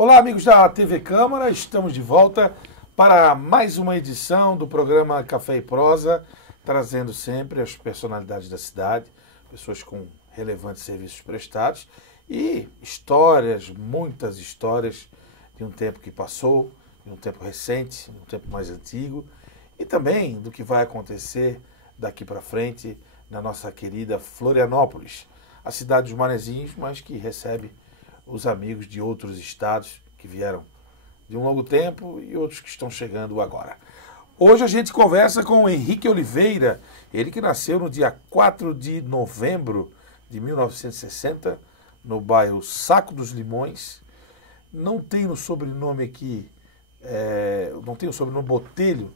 Olá, amigos da TV Câmara, estamos de volta para mais uma edição do programa Café e Prosa, trazendo sempre as personalidades da cidade, pessoas com relevantes serviços prestados e histórias, muitas histórias de um tempo que passou, de um tempo recente, de um tempo mais antigo e também do que vai acontecer daqui para frente na nossa querida Florianópolis, a cidade dos manezinhos, mas que recebe os amigos de outros estados que vieram de um longo tempo e outros que estão chegando agora. Hoje a gente conversa com o Henrique Oliveira, ele que nasceu no dia 4 de novembro de 1960, no bairro Saco dos Limões. Não tem no sobrenome aqui, não tem o sobrenome Botelho,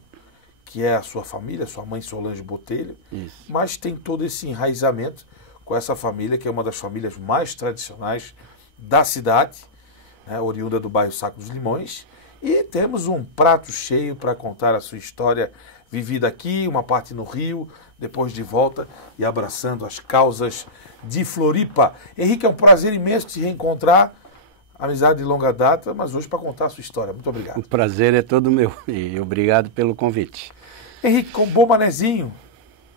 que é a sua família, sua mãe Solange Botelho, isso. Mas tem todo esse enraizamento com essa família, que é uma das famílias mais tradicionais da cidade, né, oriunda do bairro Saco dos Limões, e temos um prato cheio para contar a sua história vivida aqui, uma parte no Rio, depois de volta e abraçando as causas de Floripa. Henrique, é um prazer imenso te reencontrar, amizade de longa data, mas hoje para contar a sua história. Muito obrigado. O prazer é todo meu e obrigado pelo convite. Henrique, com bom manezinho,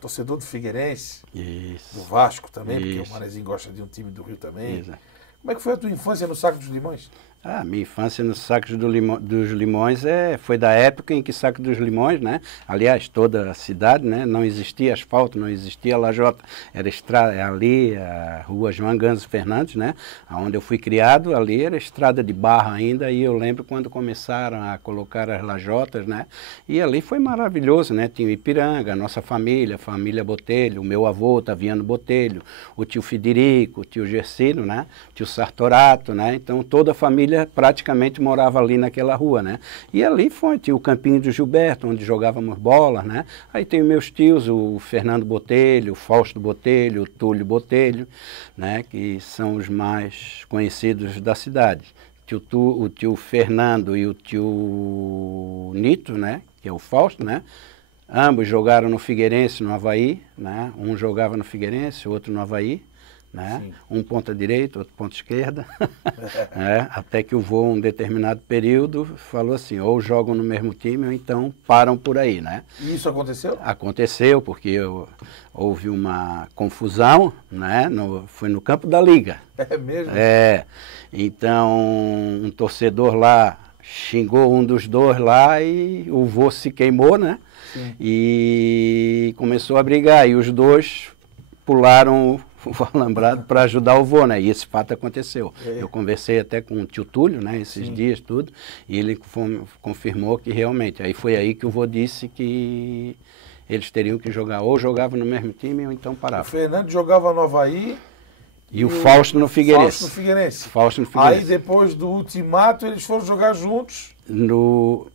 torcedor do Figueirense, isso. Do Vasco também, isso. Porque o manezinho gosta de um time do Rio também. Isso. Como é que foi a tua infância no Saco dos Limões? A minha infância no Saco dos Limões foi da época em que Saco dos Limões, né? Aliás, toda a cidade, né? Não existia asfalto, não existia lajota. Era estrada, ali, a rua João Ganso Fernandes, né? Onde eu fui criado, ali era estrada de barro ainda, e eu lembro quando começaram a colocar as lajotas, né? E ali foi maravilhoso, né? Tinha o Ipiranga, a nossa família, a família Botelho, o meu avô, Taviano Botelho, o tio Federico, o tio Gersino, né? O tio Sartorato, né? Então toda a família praticamente morava ali naquela rua, né? E ali tinha o Campinho do Gilberto, onde jogávamos bola, né? Aí tem meus tios, o Fernando Botelho, o Fausto Botelho, o Túlio Botelho, né? Que são os mais conhecidos da cidade. O tio Fernando e o tio Nito, né? Que é o Fausto, né? Ambos jogaram no Figueirense, no Avaí, né? Um jogava no Figueirense, o outro no Avaí. Né? Um ponta direita, outro ponta esquerda, até que o vô, um determinado período, falou assim, ou jogam no mesmo time ou então param por aí, né? E isso aconteceu? Aconteceu, porque houve uma confusão, né? Foi no campo da Liga. É mesmo? Então um torcedor lá xingou um dos dois lá e o vô se queimou, né? Sim. E começou a brigar, e os dois pularam o alambrado para ajudar o vô, né? E esse fato aconteceu. Eu conversei até com o tio Túlio, né? Esses dias, tudo, e ele confirmou que realmente. Aí foi aí que o vô disse que eles teriam que jogar, ou jogavam no mesmo time, ou então paravam. O Fernando jogava no Avaí e o Fausto no Figueirense. Fausto no Figueirense. Aí depois do ultimato eles foram jogar juntos? No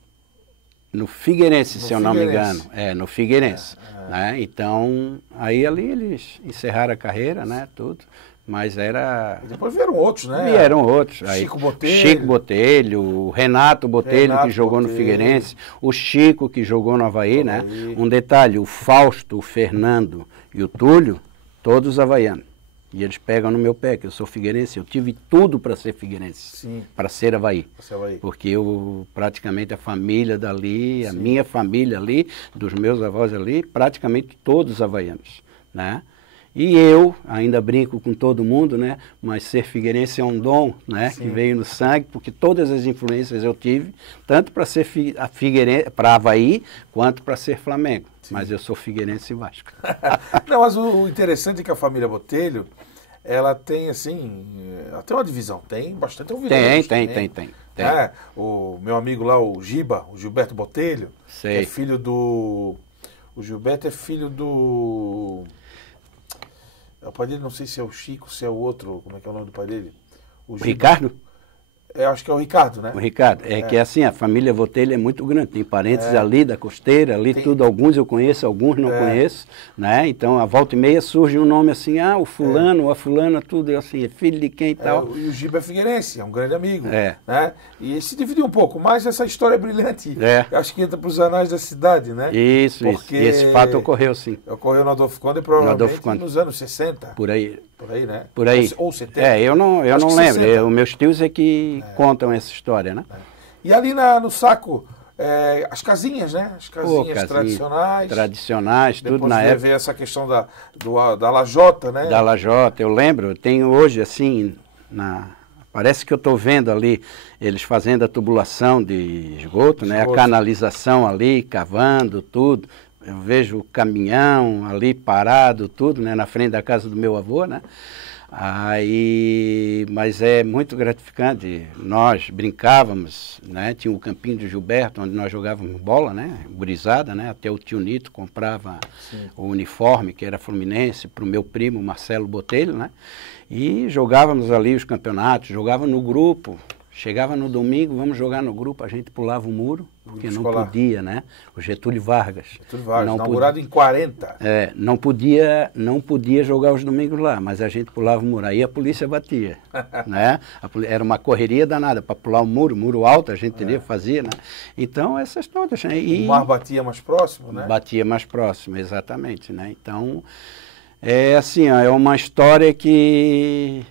Figueirense, se eu não me engano. No Figueirense. Né? Então, aí ali eles encerraram a carreira, né? Tudo. Mas era... E depois vieram outros, né? Vieram outros. Chico Botelho. Chico Botelho, o Renato Botelho, que jogou no Figueirense, o Chico, que jogou no Avaí, né? Um detalhe, o Fausto, o Fernando e o Túlio, todos havaianos. E eles pegam no meu pé, que eu sou figueirense, eu tive tudo para ser figueirense, para ser Avaí. Porque eu, praticamente a família dali, a minha família ali, dos meus avós ali, praticamente todos havaianos, né? E eu, ainda brinco com todo mundo, né? Mas ser figueirense é um dom, né? Que veio no sangue, porque todas as influências eu tive, tanto para ser para Avaí, quanto para ser Flamengo. Sim. Mas eu sou figueirense e Vasco. Não, mas o interessante é que a família Botelho, ela tem, assim, ela tem uma divisão, tem bastante Tem. O meu amigo lá, o Giba, o Gilberto Botelho, que é filho do... O Gilberto é filho do... O pai dele, não sei se é o Chico, se é o outro, como é que é o nome do pai dele? O Ricardo? Acho que é o Ricardo, né? O Ricardo. Que assim, a família Botelho é muito grande. Tem parentes ali da costeira, ali tudo. Alguns eu conheço, alguns não conheço, né? Então, a volta e meia surge um nome assim, o fulano, a fulana, tudo. Assim, é filho de quem e tal. E o Giba é figueirense, é um grande amigo. Né? E se dividiu um pouco, mas essa história é brilhante. Acho que entra para os anais da cidade, né? Isso. E esse fato ocorreu, sim. Ocorreu no Adolfo Conde, provavelmente nos anos 60. Por aí. Por aí, né? Por aí. Ou 70. Eu não lembro. 60. Os meus tios é que contam essa história, né? E ali no saco, as casinhas, né? As casinhas tradicionais. Tradicionais, Depois tudo na época. Ver essa questão da lajota, né? Da lajota, eu lembro, eu tenho hoje assim, parece que eu estou vendo ali eles fazendo a tubulação de esgoto, né? A canalização ali, cavando tudo. Eu vejo o caminhão ali parado, tudo, né? Na frente da casa do meu avô, né? Mas é muito gratificante. Nós brincávamos, né? Tinha o Campinho do Gilberto, onde nós jogávamos bola, né? Gurizada, né? Até o tio Nito comprava o uniforme, que era fluminense, para o meu primo Marcelo Botelho, né? E jogávamos ali os campeonatos, jogava no grupo. Chegava no domingo, vamos jogar no grupo, a gente pulava o muro, porque não podia, né? O Getúlio Vargas. Getúlio Vargas, inaugurado em 40. Não podia jogar os domingos lá, mas a gente pulava o muro. Aí a polícia batia, né? Era uma correria danada para pular o muro alto a gente fazia, né? Então, essas todas. Né? O mar batia mais próximo, né? Batia mais próximo, exatamente, né? Então, é assim, ó, é uma história que...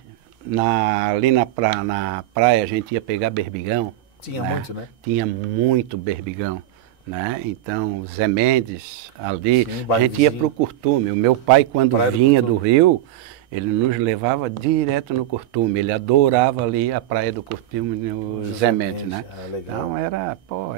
ali na praia a gente ia pegar berbigão. Tinha muito, né? Tinha muito berbigão, né? Então, Zé Mendes, ali, a gente ia para o curtume. O meu pai, quando vinha do Rio, ele nos levava direto no curtume. Ele adorava ali a praia do curtume, no Zé Mendes, né? Então, é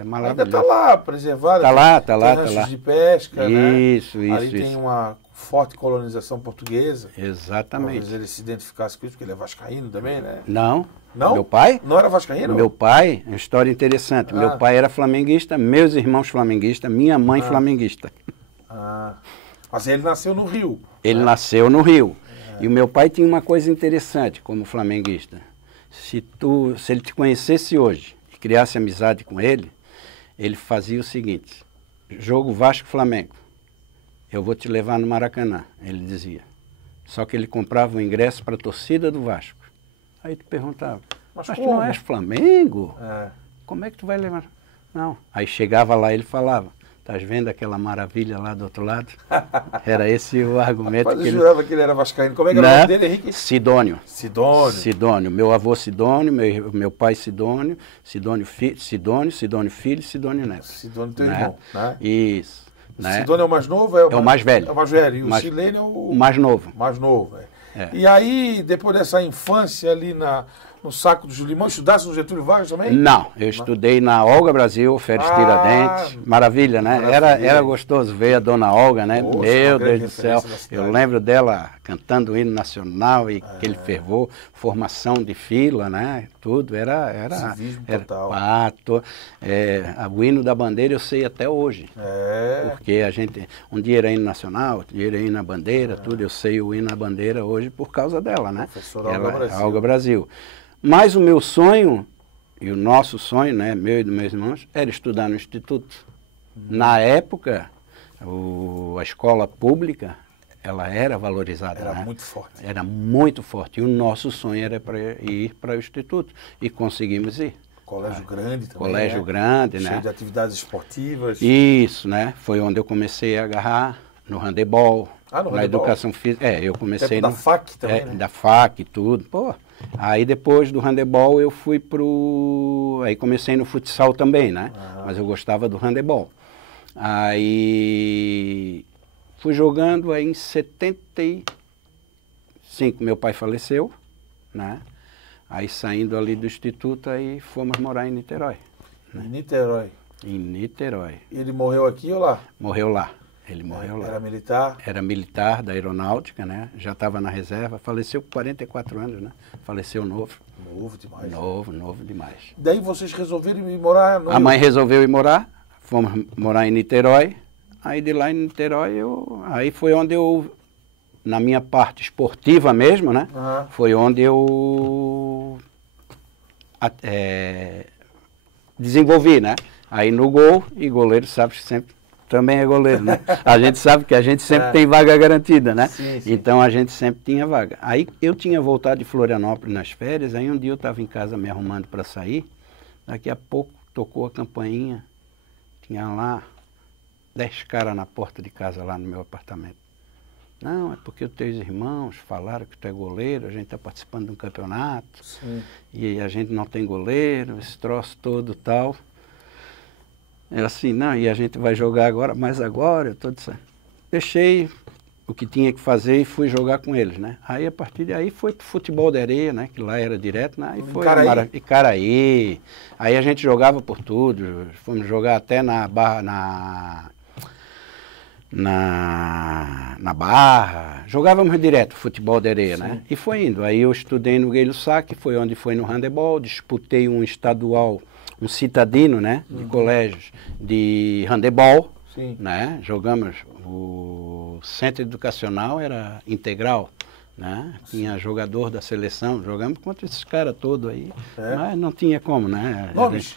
maravilhoso. Ainda está lá, preservado. Tá lá. De pesca, isso, né? Ali tem uma forte colonização portuguesa. Exatamente. Talvez ele se identificasse com isso, porque ele é vascaíno também, né? Não. Não? Meu pai? Não era vascaíno? Meu pai, uma história interessante. Meu pai era flamenguista, meus irmãos flamenguistas, minha mãe flamenguista. Mas ele nasceu no Rio. Ele nasceu no Rio. E o meu pai tinha uma coisa interessante como flamenguista. Se ele te conhecesse hoje e criasse amizade com ele, ele fazia o seguinte: jogo Vasco-Flamengo, eu vou te levar no Maracanã, ele dizia. Só que ele comprava um ingresso para a torcida do Vasco. Aí tu perguntava, mas tu não és Flamengo? Como é que tu vai levar? Não. Aí chegava lá e ele falava, estás vendo aquela maravilha lá do outro lado? Era esse o argumento. Mas eu jurava que ele era vascaíno. Como é que era o nome dele, Henrique? Sidônio. Sidônio. Meu avô Sidônio, meu pai Sidônio, Sidônio filho, Sidônio neto. Sidônio teu irmão, né? Isso. Né? Sidônio é o mais novo? É o mais velho. É o mais velho. E o Silênio é o mais novo. Mais novo, E aí, depois dessa infância ali no Saco dos Limões, estudasse no Getúlio Vargas também? Não, eu estudei na Olga Brasil, Férez Tiradentes. Maravilha, né? Maravilha. Era gostoso ver a dona Olga, né? Poxa, meu Deus do céu. Eu lembro dela cantando o hino nacional e aquele fervor, formação de fila, né? Tudo, era civismo total. O hino da bandeira eu sei até hoje. Porque a gente, um dia era hino nacional, outro dia era hino na bandeira, tudo, eu sei o hino na bandeira hoje por causa dela, né? Professora Olga Brasil. Olga Brasil. Mas o meu sonho, e o nosso sonho, né, meu e dos meus irmãos, era estudar no Instituto. Na época, a escola pública, ela era valorizada. Era, né? Muito forte. Era muito forte. E o nosso sonho era ir para o Instituto. E conseguimos ir. Colégio grande também. Colégio grande, né? Cheio de atividades esportivas. Isso, né? Foi onde eu comecei a agarrar no handebol, na educação física. Eu comecei da FAC também, né? Da FAC e tudo. Aí depois do handebol eu fui aí comecei no futsal também, né? Mas eu gostava do handebol. Aí fui jogando, aí em 75 meu pai faleceu, né? Aí saindo ali do instituto, aí fomos morar em Niterói. Né? Niterói? Em Niterói. Ele morreu aqui ou lá? Morreu lá. Ele morreu lá. Era militar? Era militar da aeronáutica, né? Já estava na reserva. Faleceu com 44 anos, né? Faleceu novo. Novo demais. Novo demais. Daí vocês resolveram ir morar no A mãe resolveu ir morar. Fomos morar em Niterói. Aí de lá em Niterói, aí foi onde eu, na minha parte esportiva mesmo, né? Foi onde eu desenvolvi, né? Aí no gol, e goleiro sabe que sempre também é goleiro, né? A gente sabe que a gente sempre tem vaga garantida, né? Sim. Então a gente sempre tinha vaga. Aí eu tinha voltado de Florianópolis nas férias, aí um dia eu estava em casa me arrumando para sair, daqui a pouco tocou a campainha, tinha lá 10 caras na porta de casa lá no meu apartamento. Não, é porque os teus irmãos falaram que tu é goleiro, a gente está participando de um campeonato, Sim. e a gente não tem goleiro, esse troço todo tal. Eu assim, não, e a gente vai jogar agora, mas agora eu tô dizendo. Deixei o que tinha que fazer e fui jogar com eles, né? Aí a partir daí foi pro futebol de areia, né? Que lá era direto, né? Aí foi Icaraí? Icaraí. Aí a gente jogava por tudo, fomos jogar até na Barra, na Barra, jogávamos direto futebol de areia, né? E foi indo. Aí eu estudei no Guilherme Sá, que foi onde foi no handebol, disputei um estadual, um citadino, né? De colégios de handebol, Sim. né? Jogamos, o centro educacional era integral, né? Tinha jogador da seleção, jogamos contra esses caras todos aí, mas não tinha como, né? Nomes?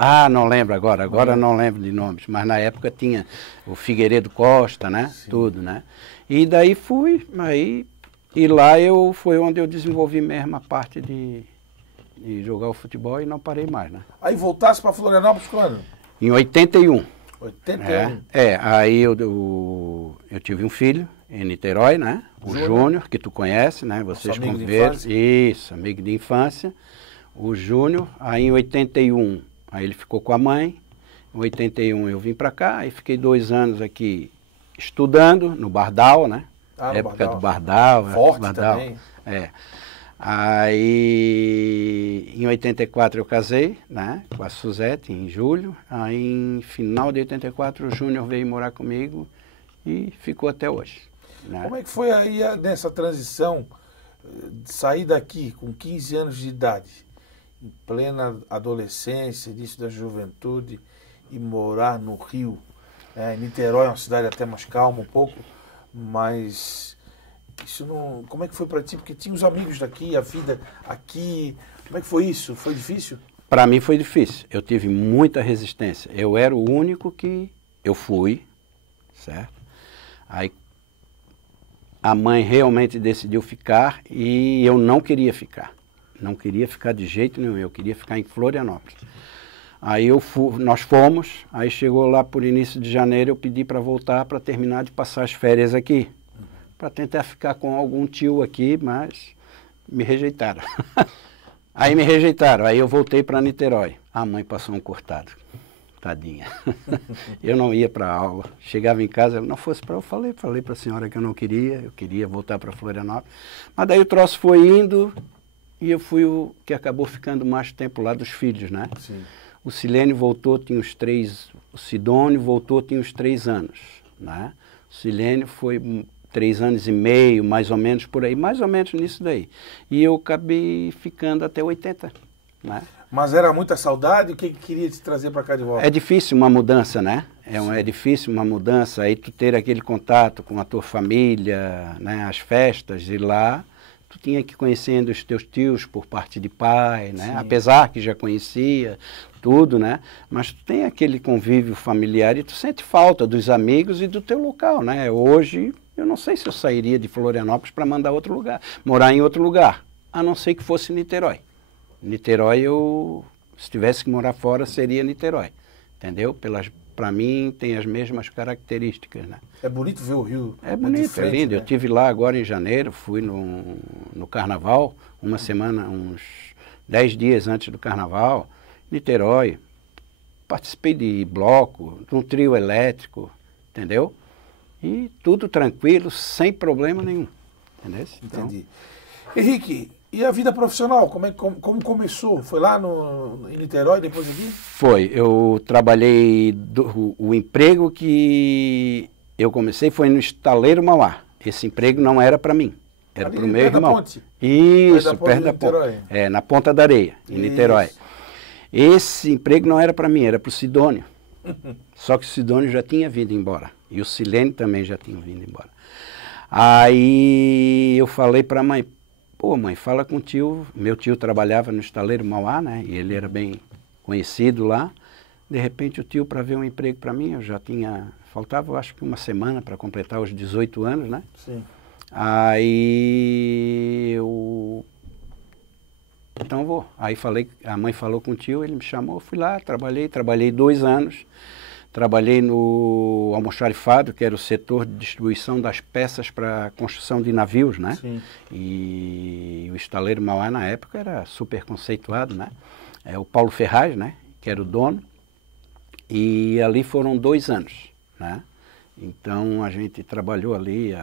Ah, não lembro agora não lembro de nomes, mas na época tinha o Figueiredo Costa, né? Sim. Tudo, né? E daí fui, e lá foi onde eu desenvolvi mesmo a parte de jogar o futebol e não parei mais, né? Aí voltasse para Florianópolis quando? Em 81. 81. Aí eu tive um filho em Niterói, né? O Júnior, que tu conhece, né? Vocês amigo de conviveram. infância. Isso, amigo de infância. O Júnior, aí em 81, aí ele ficou com a mãe. Em 81 eu vim para cá, aí fiquei 2 anos aqui estudando no Bardal, né? Ah, no época Bardal. do Bardal. Forte Bardal. também. Aí, em 84 eu casei, né, com a Suzete, em julho. Aí, em final de 84, o Júnior veio morar comigo e ficou até hoje. Né? Como é que foi aí nessa transição, de sair daqui com 15 anos de idade, em plena adolescência, início da juventude, e morar no Rio? Em Niterói é uma cidade até mais calma um pouco, mas isso não... Como é que foi para ti? Porque tinha os amigos daqui, a vida aqui. Como é que foi isso? Foi difícil? Para mim foi difícil. Eu tive muita resistência. Eu era o único que eu fui, certo? Aí a mãe realmente decidiu ficar e eu não queria ficar. Não queria ficar de jeito nenhum. Eu queria ficar em Florianópolis. Aí nós fomos, aí chegou lá por início de janeiro, eu pedi para voltar para terminar de passar as férias aqui. Para tentar ficar com algum tio aqui, mas me rejeitaram. Aí me rejeitaram, aí eu voltei para Niterói. A mãe passou um cortado, tadinha. Eu não ia para aula, chegava em casa, ela não fosse para eu falei para a senhora que eu não queria, eu queria voltar para Florianópolis. Mas daí o troço foi indo e eu fui o que acabou ficando mais tempo lá dos filhos, né? Sim. O Silênio voltou, tinha uns 3, o Sidônio voltou, tinha uns 3 anos, né? O Silênio foi 3 anos e meio, mais ou menos por aí, mais ou menos nisso daí. E eu acabei ficando até 80, né? Mas era muita saudade? O que queria te trazer para cá de volta? É difícil uma mudança, né? É difícil uma mudança, aí tu ter aquele contato com a tua família, né? As festas, e lá tu tinha que ir conhecendo os teus tios por parte de pai, né? Sim. Apesar que já conhecia tudo, né? Mas tu tem aquele convívio familiar e tu sente falta dos amigos e do teu local, né? Hoje eu não sei se eu sairia de Florianópolis para morar em outro lugar, a não ser que fosse Niterói. Niterói, se tivesse que morar fora, seria Niterói, entendeu? Para mim, tem as mesmas características, né? É bonito ver o Rio. É bonito, frente, é lindo. né? Eu estive lá agora em janeiro, fui no Carnaval, uma semana, uns 10 dias antes do Carnaval, Niterói. Participei de bloco, de um trio elétrico, entendeu? E tudo tranquilo, sem problema nenhum. Entendeu? Entendi. Henrique, e a vida profissional? Como começou? Foi lá em Niterói, depois aqui? Foi. Eu trabalhei... O emprego que eu comecei foi no Estaleiro Mauá. Esse emprego não era para mim. Era para o meu irmão. Da ponte? Isso, perto da ponte. Na Ponta da Areia, em Niterói. Esse emprego não era para mim, era para o Sidônio. Só que o Sidônio já tinha vindo embora. E o Silênio também já tinha vindo embora. Aí eu falei para a mãe, pô mãe, fala com o tio. Meu tio trabalhava no Estaleiro Mauá, né? E ele era bem conhecido lá. De repente o tio, para ver um emprego para mim, eu já tinha... Faltava, eu acho que uma semana para completar os 18 anos, né? Sim. Aí eu... Então vou. Aí a mãe falou com o tio, ele me chamou, fui lá, trabalhei 2 anos. trabalhei no almoxarifado, que era o setor de distribuição das peças para a construção de navios, né? Sim. E o estaleiro Mauá, na época, era super conceituado, né? O Paulo Ferraz, né? Que era o dono. E ali foram 2 anos, né? Então, a gente trabalhou ali,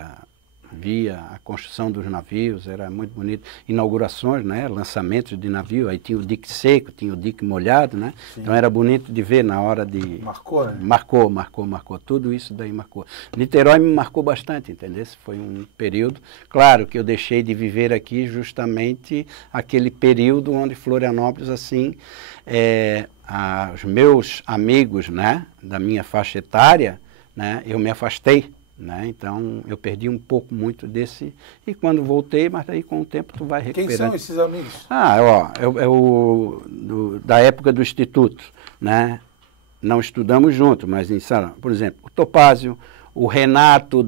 via a construção dos navios, era muito bonito. Inaugurações, né? Lançamentos de navio, aí tinha o dique seco, tinha o dique molhado, né? Sim. Então era bonito de ver na hora de... Marcou, né? Marcou. Tudo isso daí marcou. Niterói me marcou bastante, entendeu? Foi um período... Claro que eu deixei de viver aqui justamente aquele período onde Florianópolis, assim, os meus amigos, né? Da minha faixa etária, né? Eu me afastei. Né? Então, eu perdi um pouco muito desse, e quando voltei, mas aí com o tempo tu vai recuperando. Quem são esses amigos? Da época do Instituto, né? Não estudamos juntos, mas, por exemplo, o Topázio, o Renato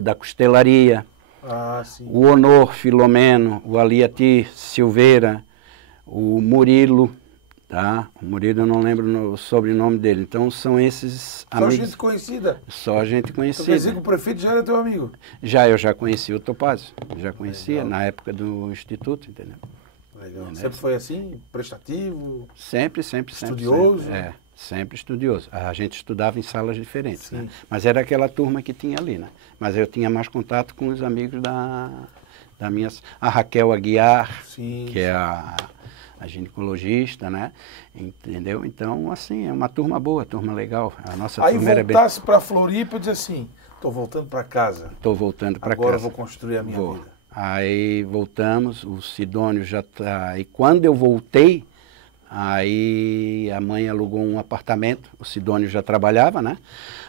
da Costelaria, o Honor Filomeno, o Aliati Silveira, o Murilo, tá? O Murilo eu não lembro o sobrenome dele. Então são esses amigos. Só gente conhecida? Só gente conhecida. Quer dizer que o prefeito já era teu amigo? Eu já conhecia o Topázio. Já conhecia. Legal. Na época do Instituto, entendeu? Legal. Sempre foi assim? Prestativo? Sempre. Estudioso? Sempre estudioso. A gente estudava em salas diferentes, né? Mas era aquela turma que tinha ali, né? Mas eu tinha mais contato com os amigos da minha... A Raquel Aguiar, que é a ginecologista, né? Entendeu? Então, assim, é uma turma boa, turma legal. A nossa aí turma era bem... voltasse para Floripa e diz assim, estou voltando para casa. Estou voltando para casa. Agora vou construir a minha vida. Aí voltamos, o Sidônio já está... E quando eu voltei, aí a mãe alugou um apartamento, o Sidônio já trabalhava, né?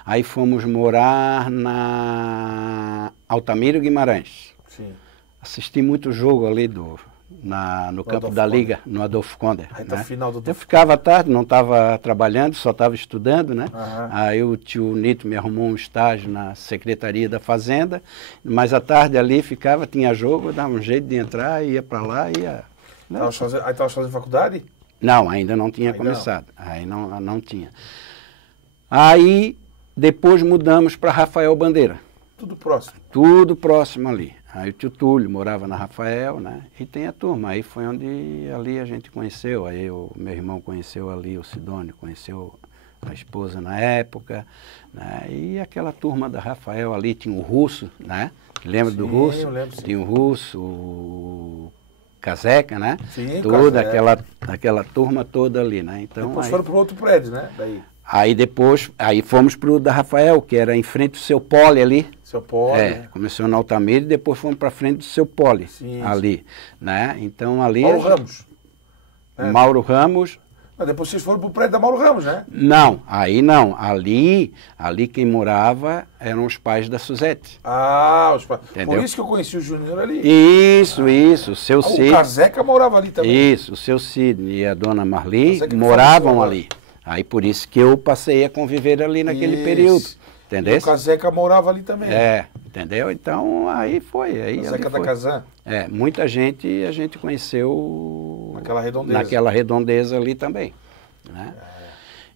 Aí fomos morar na Altamiro Guimarães. Sim. Assisti muito jogo ali no campo da Liga, no Adolfo Conde. Né? Final do eu ficava à tarde, não estava trabalhando, só estava estudando, né? Uhum. Aí o tio Nito me arrumou um estágio na Secretaria da Fazenda, mas à tarde ali ficava, tinha jogo, eu dava um jeito de entrar, ia para lá, ia... Aí estava fazendo faculdade? Não, ainda não tinha começado. Aí não tinha. Aí depois mudamos para Rafael Bandeira. Tudo próximo? Tudo próximo ali. Aí o tio Túlio morava na Rafael, né? E tem a turma. Aí foi onde ali a gente conheceu. Aí meu irmão conheceu ali, o Sidônio conheceu a esposa na época, né? E aquela turma da Rafael ali, tinha o Russo, né? Lembra do Russo? Eu lembro, sim. Tinha o Russo, o Caseca, né? Sim, toda aquela turma toda ali, né? Então, depois foram para outro prédio, né? Aí fomos para o da Rafael, que era em frente do Seu Poli ali. Seu Poli. Começou na Altamira e depois fomos para frente do Seu Poli, ali, né? Então ali... Mauro Ramos. Mauro Ramos... Mas depois vocês foram para o prédio da Mauro Ramos, né? Não, aí não. Ali quem morava eram os pais da Suzete. Os pais. Entendeu? Por isso que eu conheci o Júnior ali. Isso. O seu Cid. O Caseca morava ali também. Isso, o seu Cid e a dona Marli moravam ali. Aí por isso que eu passei a conviver ali naquele período. Entendeu? E o Caseca morava ali também. Entendeu? Então aí foi. Caseca da Casan. Muita gente a gente conheceu naquela redondeza ali também. Né?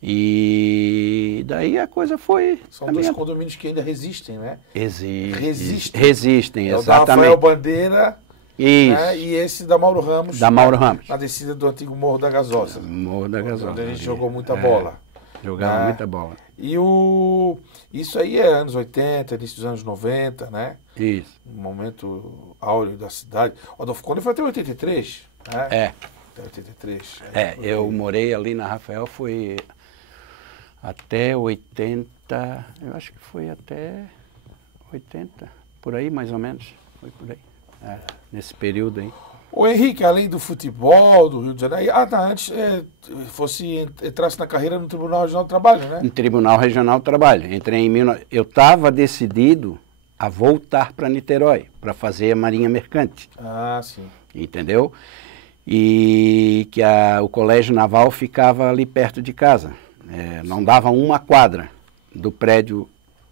E daí a coisa foi... São 2 condomínios que ainda resistem, né? Resistem, exatamente. O da Rafael Bandeira... Isso. Né? E esse da Mauro Ramos. Ramos. Na descida do antigo Morro da Gasosa. Morro da Gasosa. Onde a gente jogou muita bola. Jogava muita bola. E isso aí é anos 80, início dos anos 90, né? Isso. Um momento áureo da cidade. O Adolfo Conde foi até 83, né? Até 83. Eu morei ali na Rafael, foi até 80, eu acho que foi até 80, por aí mais ou menos, foi por aí. Nesse período aí. Ô Henrique, além do futebol, do Rio de Janeiro, antes entrasse na carreira no Tribunal Regional do Trabalho, né? No Tribunal Regional do Trabalho. Eu estava decidido a voltar para Niterói, para fazer a Marinha Mercante. Sim. Entendeu? E que o Colégio Naval ficava ali perto de casa. Não dava uma quadra do prédio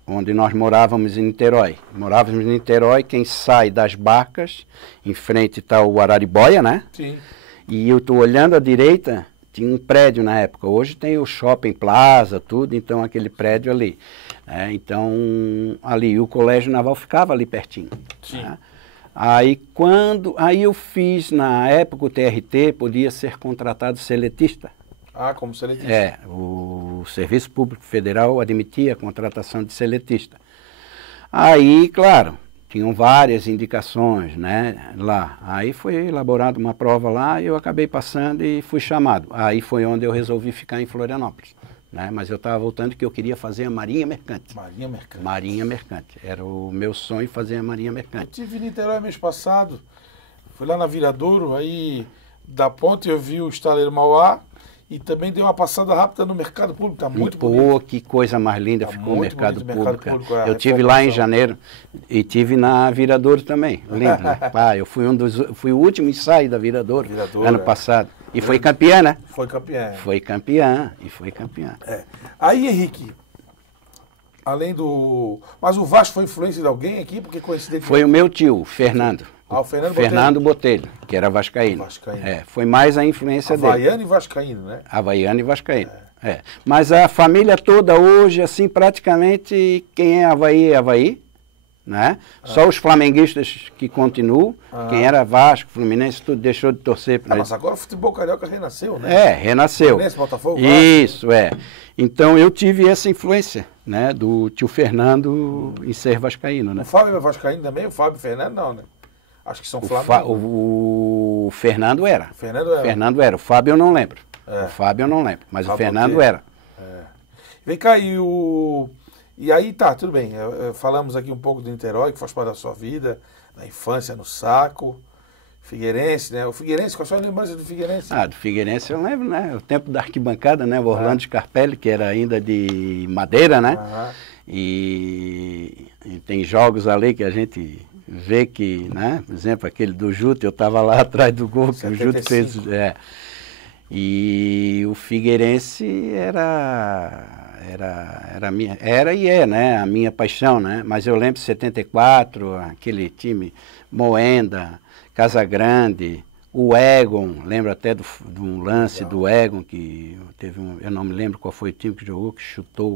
onde nós morávamos em Niterói. Morávamos em Niterói, quem sai das barcas, em frente está o Araribóia, né? Sim. E eu estou olhando à direita, tinha um prédio na época. Hoje tem o Shopping Plaza, tudo, então aquele prédio ali. Então, ali, o Colégio Naval ficava ali pertinho. Sim. Né? Aí eu fiz, na época, o TRT podia ser contratado seletista. Ah, como seletista. O Serviço Público Federal admitia a contratação de seletista. Aí, claro, tinham várias indicações, né, lá. Aí foi elaborada uma prova lá e eu acabei passando e fui chamado. Aí foi onde eu resolvi ficar em Florianópolis, né, mas eu estava voltando que eu queria fazer a Marinha Mercante. Marinha Mercante. Marinha Mercante. Era o meu sonho fazer a Marinha Eu Mercante. estive em Niterói mês passado, fui lá na Viradouro, aí da ponte eu vi o estaleiro Mauá e também dei uma passada rápida no mercado público, está muito bonito. Que coisa mais linda Tá ficou o muito mercado bonito o público. mercado público, a Eu tive lá em reformação. janeiro e tive na Viradouro também. Lindo, né? Pá, eu fui o último ensaio da Viradouro, Viradouro, ano passado. E foi campeã, né? Foi campeão. Foi campeã, e foi campeã. Aí, Henrique, além do... Mas o Vasco foi influência de alguém aqui? Porque coincidentemente... Foi o meu tio, o Fernando. Ah, o Fernando Fernando Botelho, que era vascaíno. Vascaíno. Foi mais a influência dele. Havaiano e Vascaíno, né? Havaiano e vascaíno. Mas a família toda hoje, assim, praticamente, quem é Havaí é Havaí, né? Só os flamenguistas que continuam. Quem era Vasco, Fluminense, tudo deixou de torcer para Mas agora o futebol carioca renasceu, né? Renasceu. Fluminense, Botafogo, Vasco. Isso, Então eu tive essa influência, né, do tio Fernando em ser vascaíno, né? O Fábio é vascaíno também? O Fábio e o Fernando não, né? Acho que são Flamengo. O Fernando era. Fernando era. O Fábio eu não lembro. O Fábio eu não lembro, mas o Fernando era. Vem cá, e aí tá, tudo bem. Falamos aqui um pouco do Niterói, que faz parte da sua vida, da infância no Saco. Figueirense, né? O Figueirense, qual a sua lembrança do Figueirense? Do Figueirense eu lembro, né? O tempo da arquibancada, né? O Orlando Scarpelli, que era ainda de madeira, né? E tem jogos ali que a gente vê que, né? Por exemplo, aquele do Juto, eu estava lá atrás do gol que 75. O Juto fez. E o Figueirense era e é, né? A minha paixão, né? Mas eu lembro de 74, aquele time Moenda, Casagrande, o Egon, lembro até de um lance do Egon, que teve eu não me lembro qual foi o time que jogou, que chutou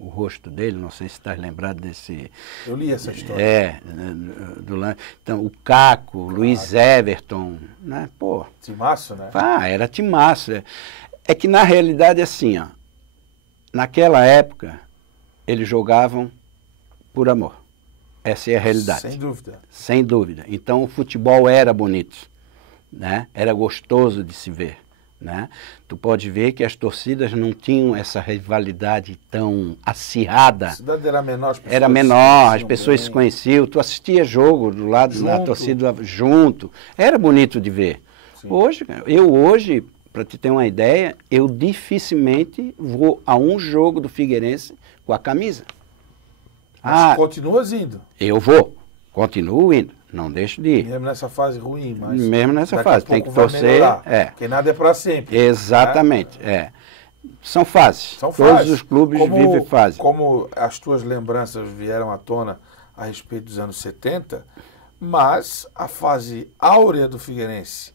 o rosto dele, não sei se está lembrado desse... Eu li essa história. Do lance. Então, o Caco, Luiz Everton, né? Pô. Timaço, né? Era timaço. É que na realidade, assim, ó, naquela época, eles jogavam por amor. Essa é a realidade. Sem dúvida. Sem dúvida. Então o futebol era bonito, né? Era gostoso de se ver, né? Tu pode ver que as torcidas não tinham essa rivalidade tão acirrada. A cidade era menor, as pessoas se conheciam. Tu assistia jogo do lado da torcida junto. Era bonito de ver. Sim. Hoje, para te ter uma ideia, eu dificilmente vou a um jogo do Figueirense com a camisa. Mas continuas indo? Eu continuo indo, não deixo de ir. Mesmo nessa fase ruim, mas... Mesmo nessa fase, tem que torcer. Porque nada é para sempre. Exatamente, São fases. Todos os clubes vivem fases. Como as tuas lembranças vieram à tona a respeito dos anos 70, mas a fase áurea do Figueirense,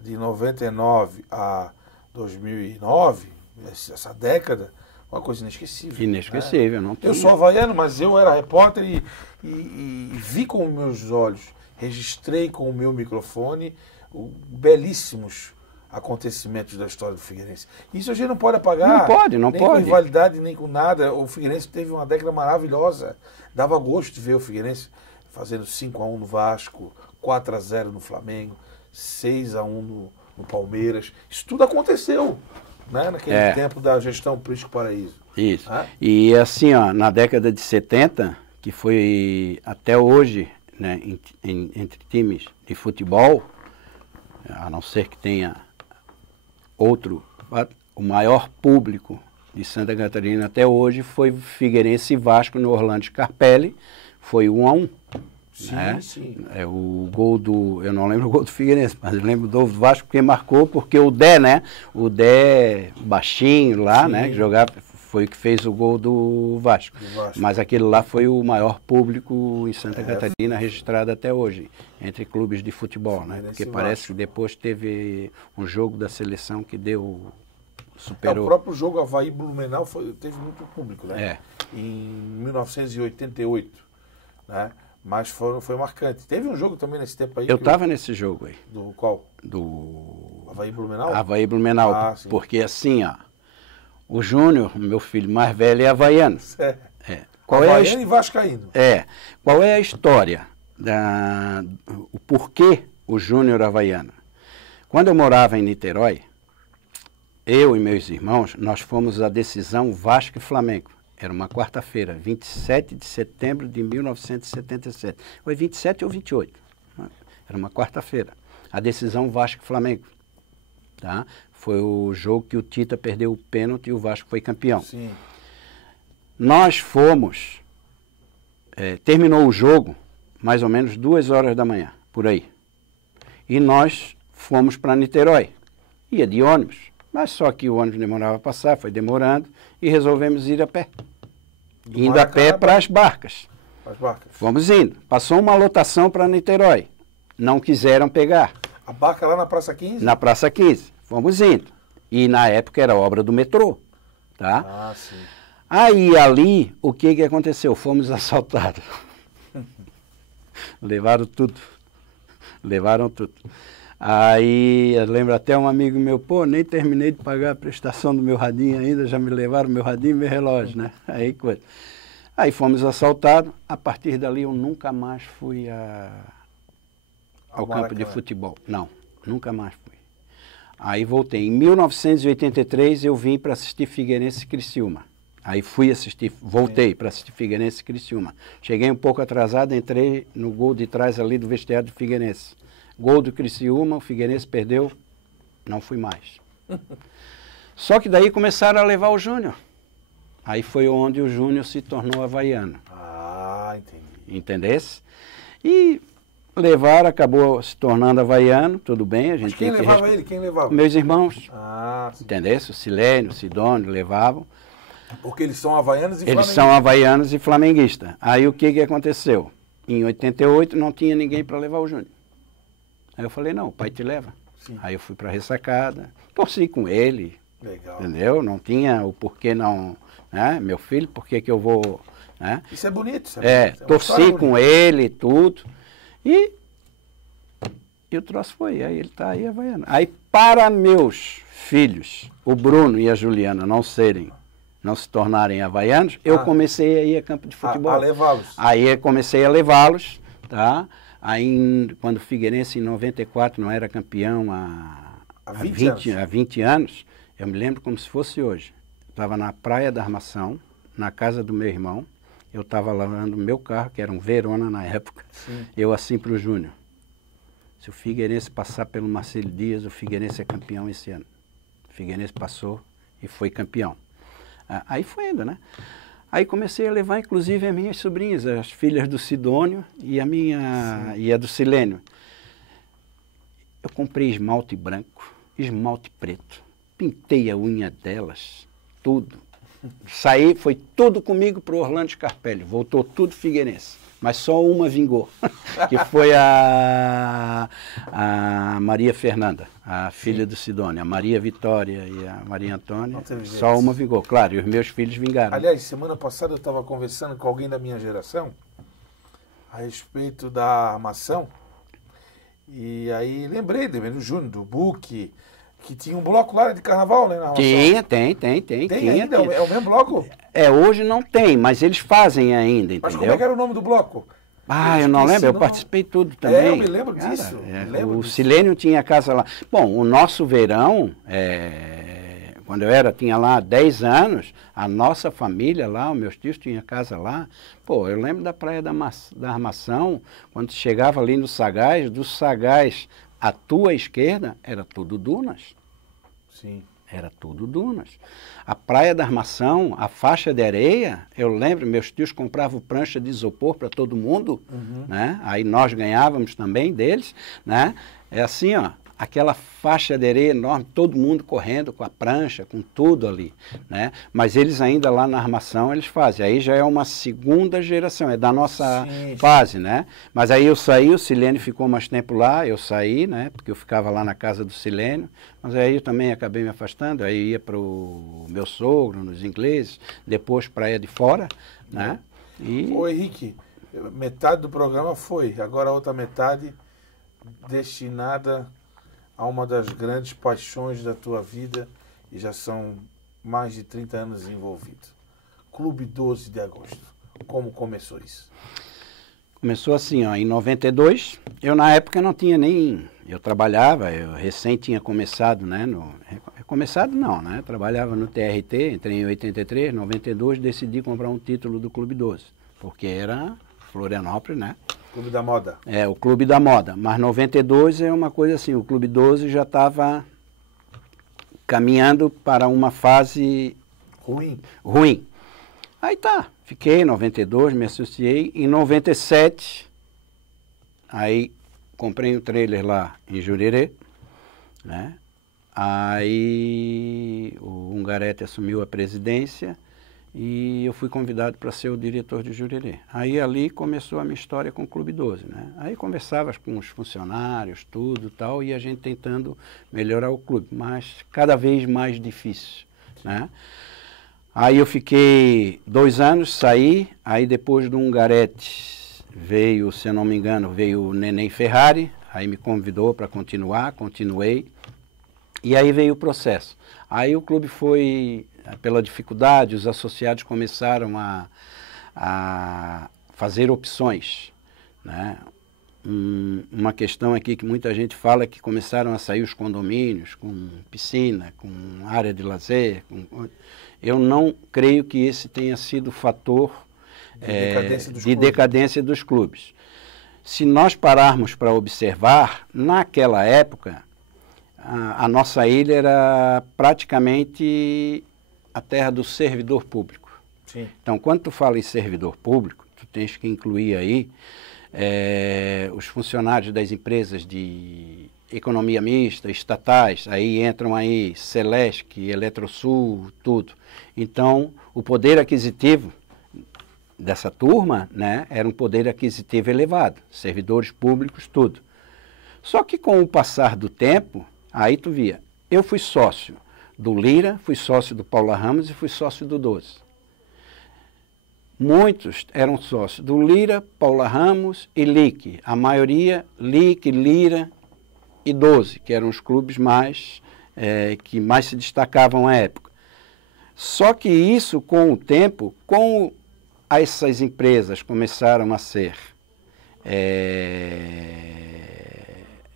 de 99 a 2009, essa década... Uma coisa inesquecível. Inesquecível, não tem. Eu sou havaiano, mas eu era repórter e vi com os meus olhos, registrei com o meu microfone belíssimos acontecimentos da história do Figueirense. Isso a gente não pode apagar. Não pode. Nem com rivalidade, nem com nada. O Figueirense teve uma década maravilhosa. Dava gosto de ver o Figueirense fazendo 5-1 no Vasco, 4-0 no Flamengo, 6-1 no Palmeiras. Isso tudo aconteceu. Né? Naquele tempo da gestão Prisco Paraíso. Isso. E assim, ó, na década de 70, que foi até hoje, né, entre times de futebol, a não ser que tenha outro, o maior público de Santa Catarina até hoje foi Figueirense e Vasco no Orlando Scarpelli, foi 1-1. Sim, sim. O gol eu não lembro o gol do Figueirense, mas eu lembro do Vasco porque marcou, porque o Dé, né? O Dé baixinho lá, né? Que jogava, foi o que fez o gol do Vasco. Mas aquele lá foi o maior público em Santa Catarina registrado até hoje, entre clubes de futebol, né? Porque parece que depois teve um jogo da seleção que deu superou. O próprio jogo Avaí-Blumenau teve muito público, né? É. Em 1988, né? Mas foi marcante. Teve um jogo também nesse tempo aí? Eu estava nesse jogo aí. Do qual? Do Avaí-Blumenau? Avaí-Blumenau. Ah, sim. Porque assim, ó, o Júnior, meu filho mais velho, é havaiano. É. Qual Havaiano e vascaíno. Qual é a história? O porquê o Júnior havaiano? Quando eu morava em Niterói, eu e meus irmãos, nós fomos à decisão Vasco e Flamengo. Era uma quarta-feira, 27 de setembro de 1977. Foi 27 ou 28. Era uma quarta-feira. A decisão Vasco e Flamengo. Tá? Foi o jogo que o Tita perdeu o pênalti e o Vasco foi campeão. Sim. Nós fomos, terminou o jogo mais ou menos 2 horas da manhã, por aí. E nós fomos para Niterói. Ia de ônibus, mas só que o ônibus demorava a passar, foi demorando, e resolvemos ir a pé. Indo a pé para as barcas. As barcas. Fomos indo. Passou uma lotação para Niterói. Não quiseram pegar. A barca lá na Praça 15? Na Praça 15. Fomos indo. E na época era obra do metrô. Tá? Ah, sim. Aí ali, o que aconteceu? Fomos assaltados. Levaram tudo. Levaram tudo. Aí, eu lembro até um amigo meu, pô, nem terminei de pagar a prestação do meu radinho ainda, já me levaram meu radinho e meu relógio, né? Aí, coisa. Aí fomos assaltados, a partir dali eu nunca mais fui ao campo de futebol. Não, nunca mais fui. Aí voltei. Em 1983 eu vim para assistir Figueirense e Criciúma. Aí fui assistir, voltei para assistir Figueirense e Criciúma. Cheguei um pouco atrasado, entrei no gol de trás ali do vestiário do Figueirense. Gol do Criciúma, o Figueirense perdeu, não fui mais. Só que daí começaram a levar o Júnior. Aí foi onde o Júnior se tornou havaiano. Ah, entendi. Entendesse? E levaram, acabou se tornando havaiano, tudo bem. A gente Mas quem levava ele? Quem levava? Meus irmãos. Ah, sim. Entendesse? O Silênio, o Sidônio levavam. Porque eles são havaianos e Eles flamenguistas. são havaianos e flamenguistas. Aí o que aconteceu? Em 88 não tinha ninguém para levar o Júnior. Aí eu falei, não, o pai te leva. Sim. Aí eu fui para a ressacada, torci com ele, Legal. entendeu? Não tinha o porquê não, né? Meu filho, por que eu vou, né? Isso é bonito. Isso é bonito. É uma torci história com bonita. ele, tudo, e o troço foi, aí ele está aí havaiano. Aí para meus filhos, o Bruno e a Juliana não se tornarem havaianos, eu comecei a ir a campo de futebol. A levá-los. Aí eu comecei a levá-los, tá? Aí, quando o Figueirense, em 94, não era campeão há 20 anos, eu me lembro como se fosse hoje. Estava na Praia da Armação, na casa do meu irmão, eu estava lavando o meu carro, que era um Verona na época, Sim. eu assim para o Júnior. Se o Figueirense passar pelo Marcelo Dias, o Figueirense é campeão esse ano. O Figueirense passou e foi campeão. Aí foi indo, né? Aí comecei a levar, inclusive, as minhas sobrinhas, as filhas do Sidônio e a do Silênio. Eu comprei esmalte branco, esmalte preto, pintei a unha delas, tudo. Saí, foi tudo comigo para o Orlando Scarpelli, voltou tudo Figueirense. Mas só uma vingou, que foi a Maria Fernanda, a filha do Sidônio, a Maria Vitória e a Maria Antônia. Só uma vingou, claro, e os meus filhos vingaram. Aliás, semana passada eu estava conversando com alguém da minha geração a respeito da armação. E aí lembrei do Júnior, do Buque, que tinha um bloco lá de carnaval, né? Na armação. Tem. Tem tinha, ainda? É o mesmo bloco? Hoje não tem, mas eles fazem ainda, entendeu? Mas como é que era o nome do bloco? Eu não lembro, eu participei tudo também. Eu me lembro disso. O Silênio tinha casa lá. Bom, o nosso verão, quando eu tinha lá 10 anos, a nossa família lá, os meus tios tinham casa lá. Pô, eu lembro da Praia da Armação, quando chegava ali no Sagaz, dos Sagaz à tua esquerda, era tudo dunas. Sim. Era tudo dunas. A Praia da Armação, a faixa de areia, eu lembro, meus tios compravam prancha de isopor para todo mundo, né? Aí nós ganhávamos também deles, né? É assim, ó, aquela faixa de areia enorme, todo mundo correndo com a prancha, com tudo ali, né? Mas eles ainda lá na armação, eles fazem. Aí já é uma segunda geração, é da nossa fase, né? Mas aí eu saí, o Silênio ficou mais tempo lá, eu saí, né? Porque eu ficava lá na casa do Silênio, mas aí eu também acabei me afastando, aí ia para o meu sogro, nos ingleses, depois para a de fora, né? E... Ô Henrique, metade do programa foi, agora a outra metade destinada a uma das grandes paixões da tua vida, e já são mais de 30 anos envolvido. Clube 12 de Agosto. Como começou isso? Começou assim, ó, em 92, eu na época não tinha nem... Eu trabalhava, eu recém tinha começado, né? Começado não, né? Trabalhava no TRT, entrei em 83, 92, decidi comprar um título do Clube 12, porque era Florianópolis, né? Clube da Moda. É, o Clube da Moda. Mas 92 é uma coisa assim, o Clube 12 já estava caminhando para uma fase ruim. Aí tá, fiquei em 92, me associei. Em 97, aí comprei um trailer lá em Jurerê, né? Aí o Ungarete assumiu a presidência e eu fui convidado para ser o diretor de Jurerê. Aí ali começou a minha história com o Clube 12, né? Aí conversava com os funcionários, tudo tal, e a gente tentando melhorar o clube, mas cada vez mais difícil, né? Aí eu fiquei 2 anos, saí, aí depois do Ungarete veio, se eu não me engano, veio o Neném Ferrari, aí me convidou para continuar, continuei, e aí veio o processo. Aí o clube foi... Pela dificuldade, os associados começaram a fazer opções, né? Uma questão aqui que muita gente fala é que começaram a sair os condomínios com piscina, com área de lazer. Eu não creio que esse tenha sido o fator de decadência dos clubes. Se nós pararmos para observar, naquela época, a nossa ilha era praticamente a terra do servidor público. Sim. Então, quando tu fala em servidor público, tu tens que incluir aí os funcionários das empresas de economia mista, estatais, aí entram aí Celesc, Eletrosul, tudo. Então, o poder aquisitivo dessa turma, né, era um poder aquisitivo elevado, servidores públicos, tudo. Só que com o passar do tempo, aí tu via, eu fui sócio do Lira, fui sócio do Paula Ramos e fui sócio do 12. Muitos eram sócios do Lira, Paula Ramos e LIC. A maioria, LIC, Lira e 12, que eram os clubes que mais se destacavam à época. Só que isso, com o tempo, com essas empresas começaram a ser...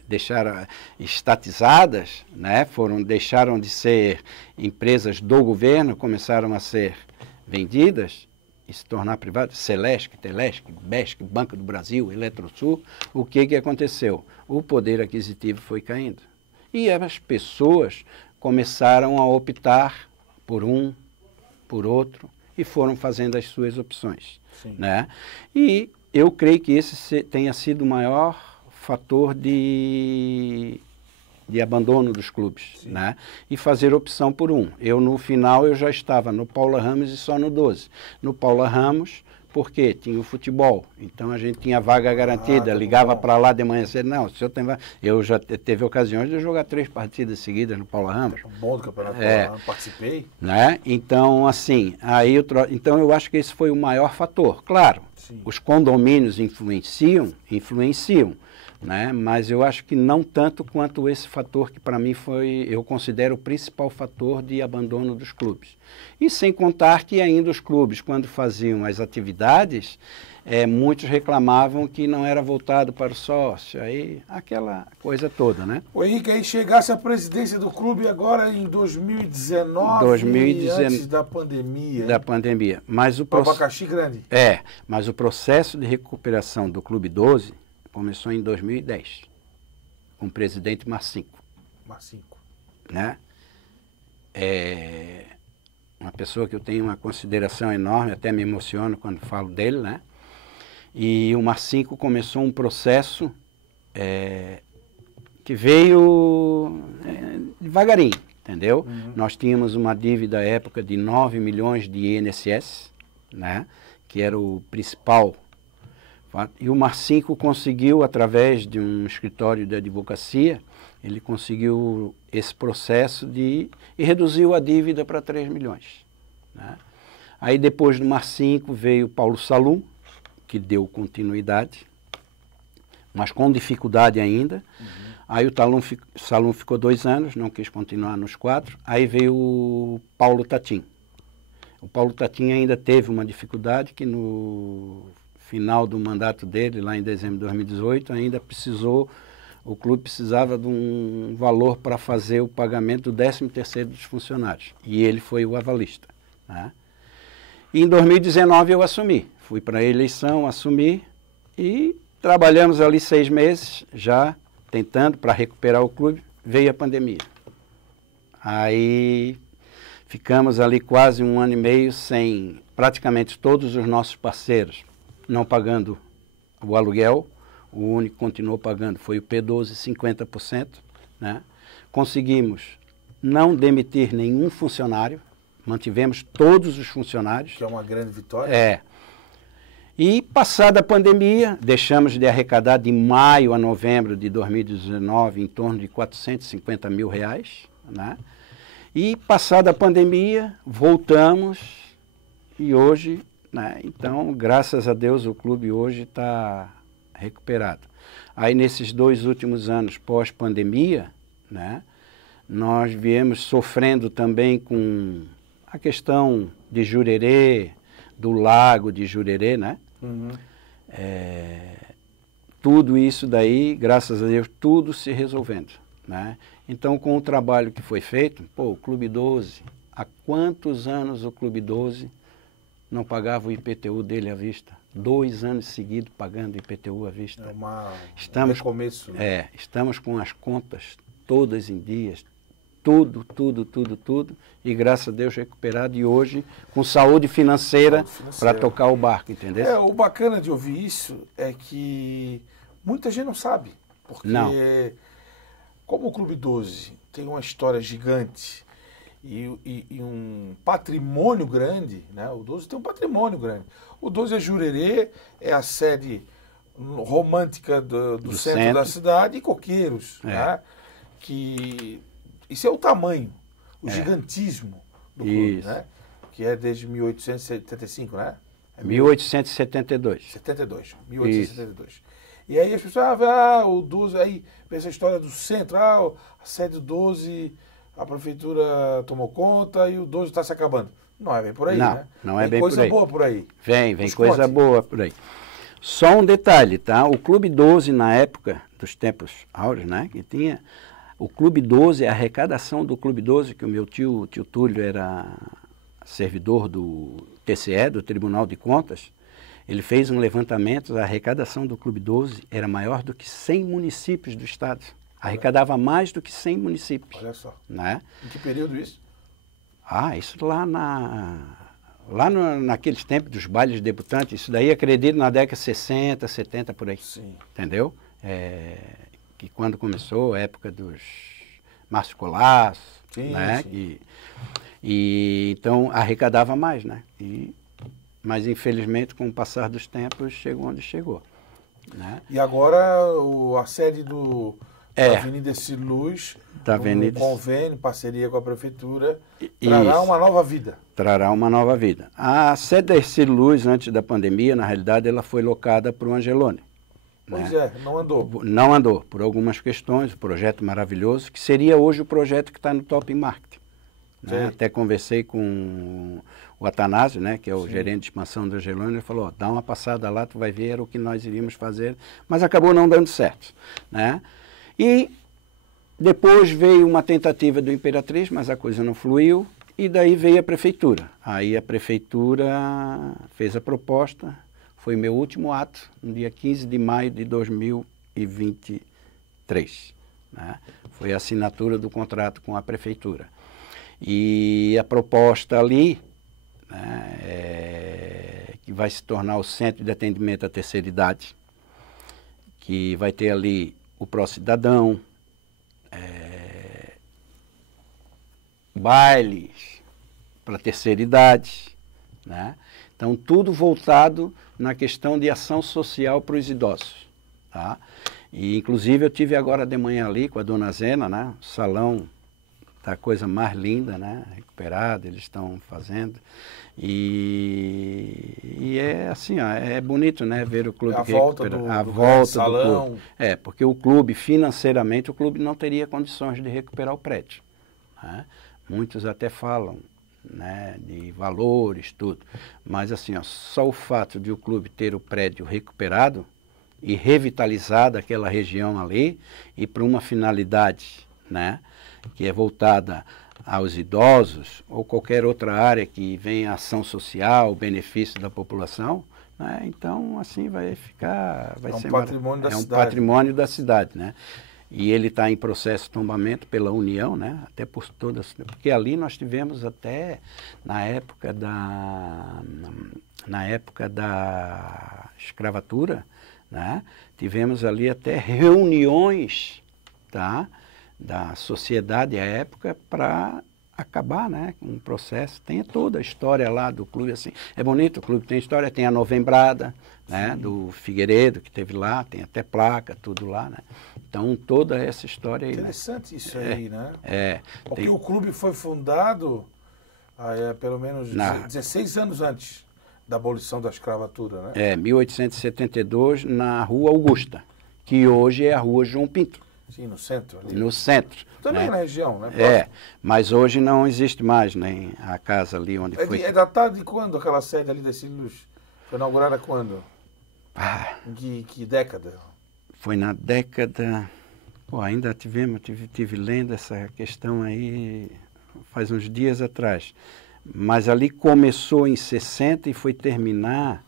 deixaram estatizadas, né? Deixaram de ser empresas do governo, começaram a ser vendidas e se tornar privadas, Celesc, Telesc, Besc, Banco do Brasil, Eletrosul. O que aconteceu? O poder aquisitivo foi caindo. E as pessoas começaram a optar por um, por outro, e foram fazendo as suas opções, né? E eu creio que esse tenha sido o maior fator de abandono dos clubes, né? E fazer opção por um. Eu, no final, eu já estava no Paula Ramos e só no 12. No Paula Ramos, porque tinha o futebol, então a gente tinha vaga garantida, ligava para lá de manhã cedo, não, se eu tenho vaga... Eu já teve ocasiões de jogar 3 partidas seguidas no Paula Ramos. Bom do campeonato Paula Ramos, participei. Né? Então, assim, então eu acho que esse foi o maior fator. Claro, os condomínios influenciam, né? Mas eu acho que não tanto quanto esse fator que para mim eu considero o principal fator de abandono dos clubes. E sem contar que ainda os clubes, quando faziam as atividades, muitos reclamavam que não era voltado para o sócio, aí aquela coisa toda, né? O Henrique, aí chegasse à presidência do clube agora em 2019, antes da pandemia. Da pandemia. Mas o abacaxi grande. Mas o processo de recuperação do Clube 12 começou em 2010, com o presidente Marcinco. Né? Uma pessoa que eu tenho uma consideração enorme, até me emociono quando falo dele, né? E o Marcinco começou um processo que veio devagarinho, entendeu? Nós tínhamos uma dívida à época de 9 milhões de INSS, né? Que era o principal. E o Marcinco conseguiu, através de um escritório de advocacia, ele conseguiu esse processo e reduziu a dívida para 3 milhões. Né? Aí depois do Marcinco veio Paulo Salum, que deu continuidade, mas com dificuldade ainda. Aí o Salum ficou 2 anos, não quis continuar nos 4. Aí veio o Paulo Tatim. O Paulo Tatim ainda teve uma dificuldade que no final do mandato dele, lá em dezembro de 2018, ainda o clube precisava de um valor para fazer o pagamento do 13º dos funcionários. E ele foi o avalista. Né? E em 2019 eu assumi. Fui para a eleição, assumi e trabalhamos ali 6 meses, já tentando para recuperar o clube. Veio a pandemia. Aí ficamos ali quase 1 ano e meio sem praticamente todos os nossos parceiros não pagando o aluguel. O único que continuou pagando foi o P12, 50%. Né? Conseguimos não demitir nenhum funcionário, mantivemos todos os funcionários. Que é uma grande vitória. É. E passada a pandemia, deixamos de arrecadar de maio a novembro de 2019 em torno de R$450 mil. Né? E passada a pandemia, voltamos e hoje, né? Então, graças a Deus, o clube hoje está recuperado. Aí, nesses 2 últimos anos pós-pandemia, né, nós viemos sofrendo também com a questão de Jurerê, do lago de Jurerê, né? Tudo isso daí, graças a Deus, tudo se resolvendo, né? Então, com o trabalho que foi feito, o Clube 12, há quantos anos o Clube 12 não pagava o IPTU dele à vista? 2 anos seguidos pagando IPTU à vista. É um recomeço. Né? Estamos com as contas todas em dias, tudo, e graças a Deus recuperado, e hoje com saúde financeira para tocar o barco, entendeu? O bacana de ouvir isso é que muita gente não sabe, porque como o Clube 12 tem uma história gigante e um patrimônio grande, né? O 12 tem um patrimônio grande. O 12 é Jurerê, é a sede romântica do centro da cidade, e Coqueiros, né? Que isso é o tamanho, o gigantismo do clube, né? Que é desde 1875, né? 1872. 1872. E aí as pessoas, o 12, aí vem essa história do centro, a sede do 12, a prefeitura tomou conta e o 12 está se acabando. Não é bem por aí, né? Não é bem por aí. Tem coisa boa por aí. Vem coisa boa por aí. Só um detalhe, tá? O Clube 12, na época dos tempos áureos, né? Que tinha, o Clube 12, a arrecadação do Clube 12, que o meu tio Túlio era servidor do TCE, do Tribunal de Contas, ele fez um levantamento, a arrecadação do Clube 12 era maior do que 100 municípios do estado. Arrecadava mais do que 100 municípios. Olha só. Né? Em que período isso? Isso naqueles tempos dos bailes de debutantes, isso daí acredito na década de 60, 70, por aí. Sim. Entendeu? Que quando começou a época dos Márcio Colasso, né? Sim. E então arrecadava mais, né? Mas infelizmente com o passar dos tempos chegou onde chegou. Né? E agora a sede da Avenida Ciro Luz, um convênio, parceria com a prefeitura, trará uma nova vida. Trará uma nova vida. A sede da Ciro Luz, antes da pandemia, na realidade, ela foi locada para o Angelone. Pois né? Não andou. Não andou, por algumas questões, um projeto maravilhoso, que seria hoje o projeto que está no Top Market. Né? Até conversei com o Atanásio, né, que é o gerente de expansão do Angelone, ele falou, dá uma passada lá, tu vai ver, era o que nós iríamos fazer, mas acabou não dando certo. Né? E depois veio uma tentativa do Imperatriz, mas a coisa não fluiu, e daí veio a prefeitura. Aí a prefeitura fez a proposta, foi meu último ato, no dia 15 de maio de 2023. Né? Foi a assinatura do contrato com a prefeitura. E a proposta ali, né, que vai se tornar o Centro de Atendimento à Terceira Idade, que vai ter ali o Pró-Cidadão, bailes para a terceira idade, né? Então, tudo voltado na questão de ação social para os idosos, tá? E, inclusive, eu tive agora de manhã ali com a dona Zena, né? O salão tá a coisa mais linda, né? Recuperado, eles estão fazendo. E é assim, ó, é bonito, né? Ver o clube volta do salão. Clube. É, porque o clube, financeiramente, o clube não teria condições de recuperar o prédio, né? Muitos até falam, né, de valores, tudo. Mas assim, ó, só o fato de o clube ter o prédio recuperado e revitalizado aquela região ali e para uma finalidade, né, que é voltada aos idosos ou qualquer outra área que venha ação social, benefício da população, né, então assim vai ficar, vai ser patrimônio da cidade. Um patrimônio da cidade, né? E ele está em processo de tombamento pela União, né? Até por todas, porque ali nós tivemos até na época da escravatura, né? Tivemos ali até reuniões, tá? Da sociedade à época para acabar, né, com o processo. Tem toda a história lá do clube, assim. É bonito, o clube tem história, tem a Novembrada, né, do Figueiredo, que teve lá, tem até placa, tudo lá, né. Então, toda essa história aí, interessante, né? Isso aí, né? É. Porque o clube foi fundado pelo menos 16 anos antes da abolição da escravatura, né? 1872, na Rua Augusta, que hoje é a Rua João Pinto. Sim, no centro. Ali. No centro. Também, né? Na região, né? Mas hoje não existe mais, nem a casa ali onde foi. É datado de quando aquela sede ali da Sírios? Foi inaugurada quando? Que década? Foi na década... Pô, ainda tive lendo essa questão aí faz uns dias atrás. Mas ali começou em 60 e foi terminar...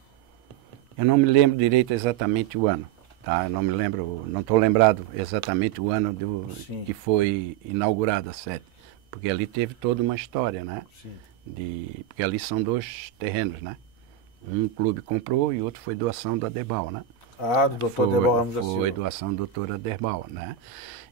Eu não me lembro direito exatamente o ano. Tá, eu não me lembro, não estou lembrado exatamente o ano que foi inaugurada a sede, porque ali teve toda uma história, né? Sim. Porque ali são dois terrenos, né? Um clube comprou e outro foi doação da Derbal, né? Do doutor Derbal Ramos da Silva. Foi doação da doutora Derbal, né?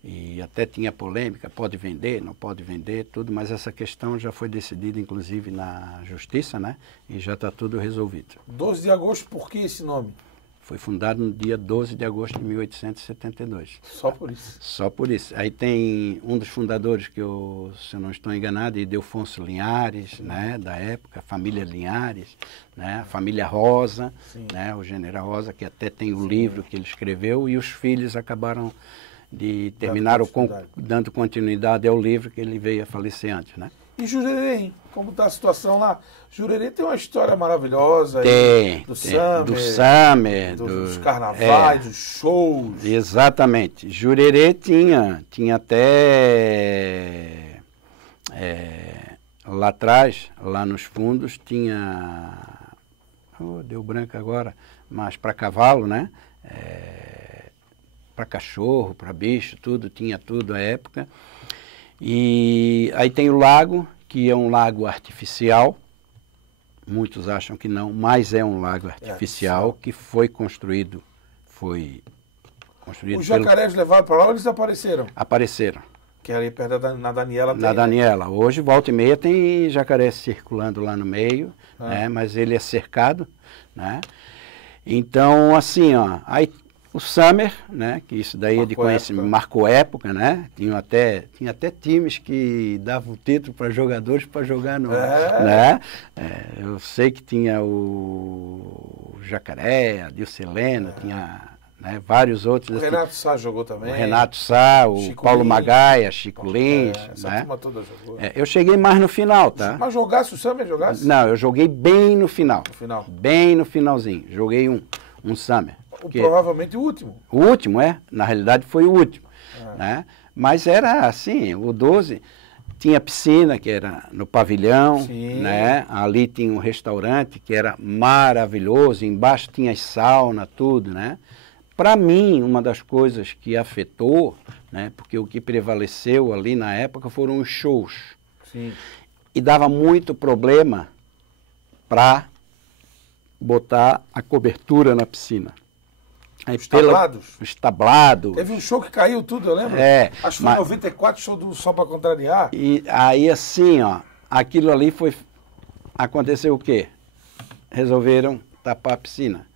E até tinha polêmica, pode vender, não pode vender, tudo, mas essa questão já foi decidida, inclusive, na Justiça, né? E já está tudo resolvido. 12 de agosto, por que esse nome? Foi fundado no dia 12 de agosto de 1872. Só por isso? Só por isso. Aí tem um dos fundadores, que se eu não estou enganado, Ildefonso Linhares, né, da época, a família Linhares, né, a família Rosa, né, o general Rosa, que até tem o livro que ele escreveu, e os filhos acabaram de terminar dando continuidade ao livro, que ele veio a falecer antes, né? E Jurerê, hein? Como está a situação lá? Jurerê tem uma história maravilhosa. Do Summer, dos carnavais, dos shows. Exatamente. Jurerê tinha até lá atrás, lá nos fundos, tinha... deu branco agora, mas para cavalo, né? Para cachorro, para bicho, tinha tudo à época. E aí tem o lago, que é um lago artificial. Muitos acham que não, mas é um lago artificial que foi construído. Os jacarés levaram para lá ou eles apareceram? Apareceram. Que é ali perto na Daniela. Na Daniela. Hoje, volta e meia, tem jacaré circulando lá no meio, né? Mas ele é cercado, né? Então, assim, ó, aí o Summer, né, que isso daí é de conhecimento, marcou época, né? Tinha até times que davam o título para jogadores para jogar no... né? Eu sei que tinha o Jacaré, a Dilcelena, tinha, né, vários outros. O Renato Sá jogou também. O Renato Sá, o Chico Paulo Lins. Magaia, Chico Lins. Essa né? turma toda jogou. Eu cheguei mais no final, tá? Mas jogasse o Summer, jogasse? Não, eu joguei bem no final. No final. Bem no finalzinho. Joguei um Summer. Provavelmente o último. O último, na realidade foi o último, né? Mas era assim, o 12 tinha piscina, que era no pavilhão, né? Ali tinha um restaurante que era maravilhoso, embaixo tinha sauna, tudo, né? Para mim, uma das coisas que afetou, né? Porque o que prevaleceu ali na época foram os shows. Sim. E dava muito problema para botar a cobertura na piscina. Aí Os tablados? Os tablados. Teve um show que caiu tudo, eu lembro. Acho que foi em 94, show do Só Pra Contrariar. E aí assim, ó, aquilo ali foi... Aconteceu o quê? Resolveram tapar a piscina.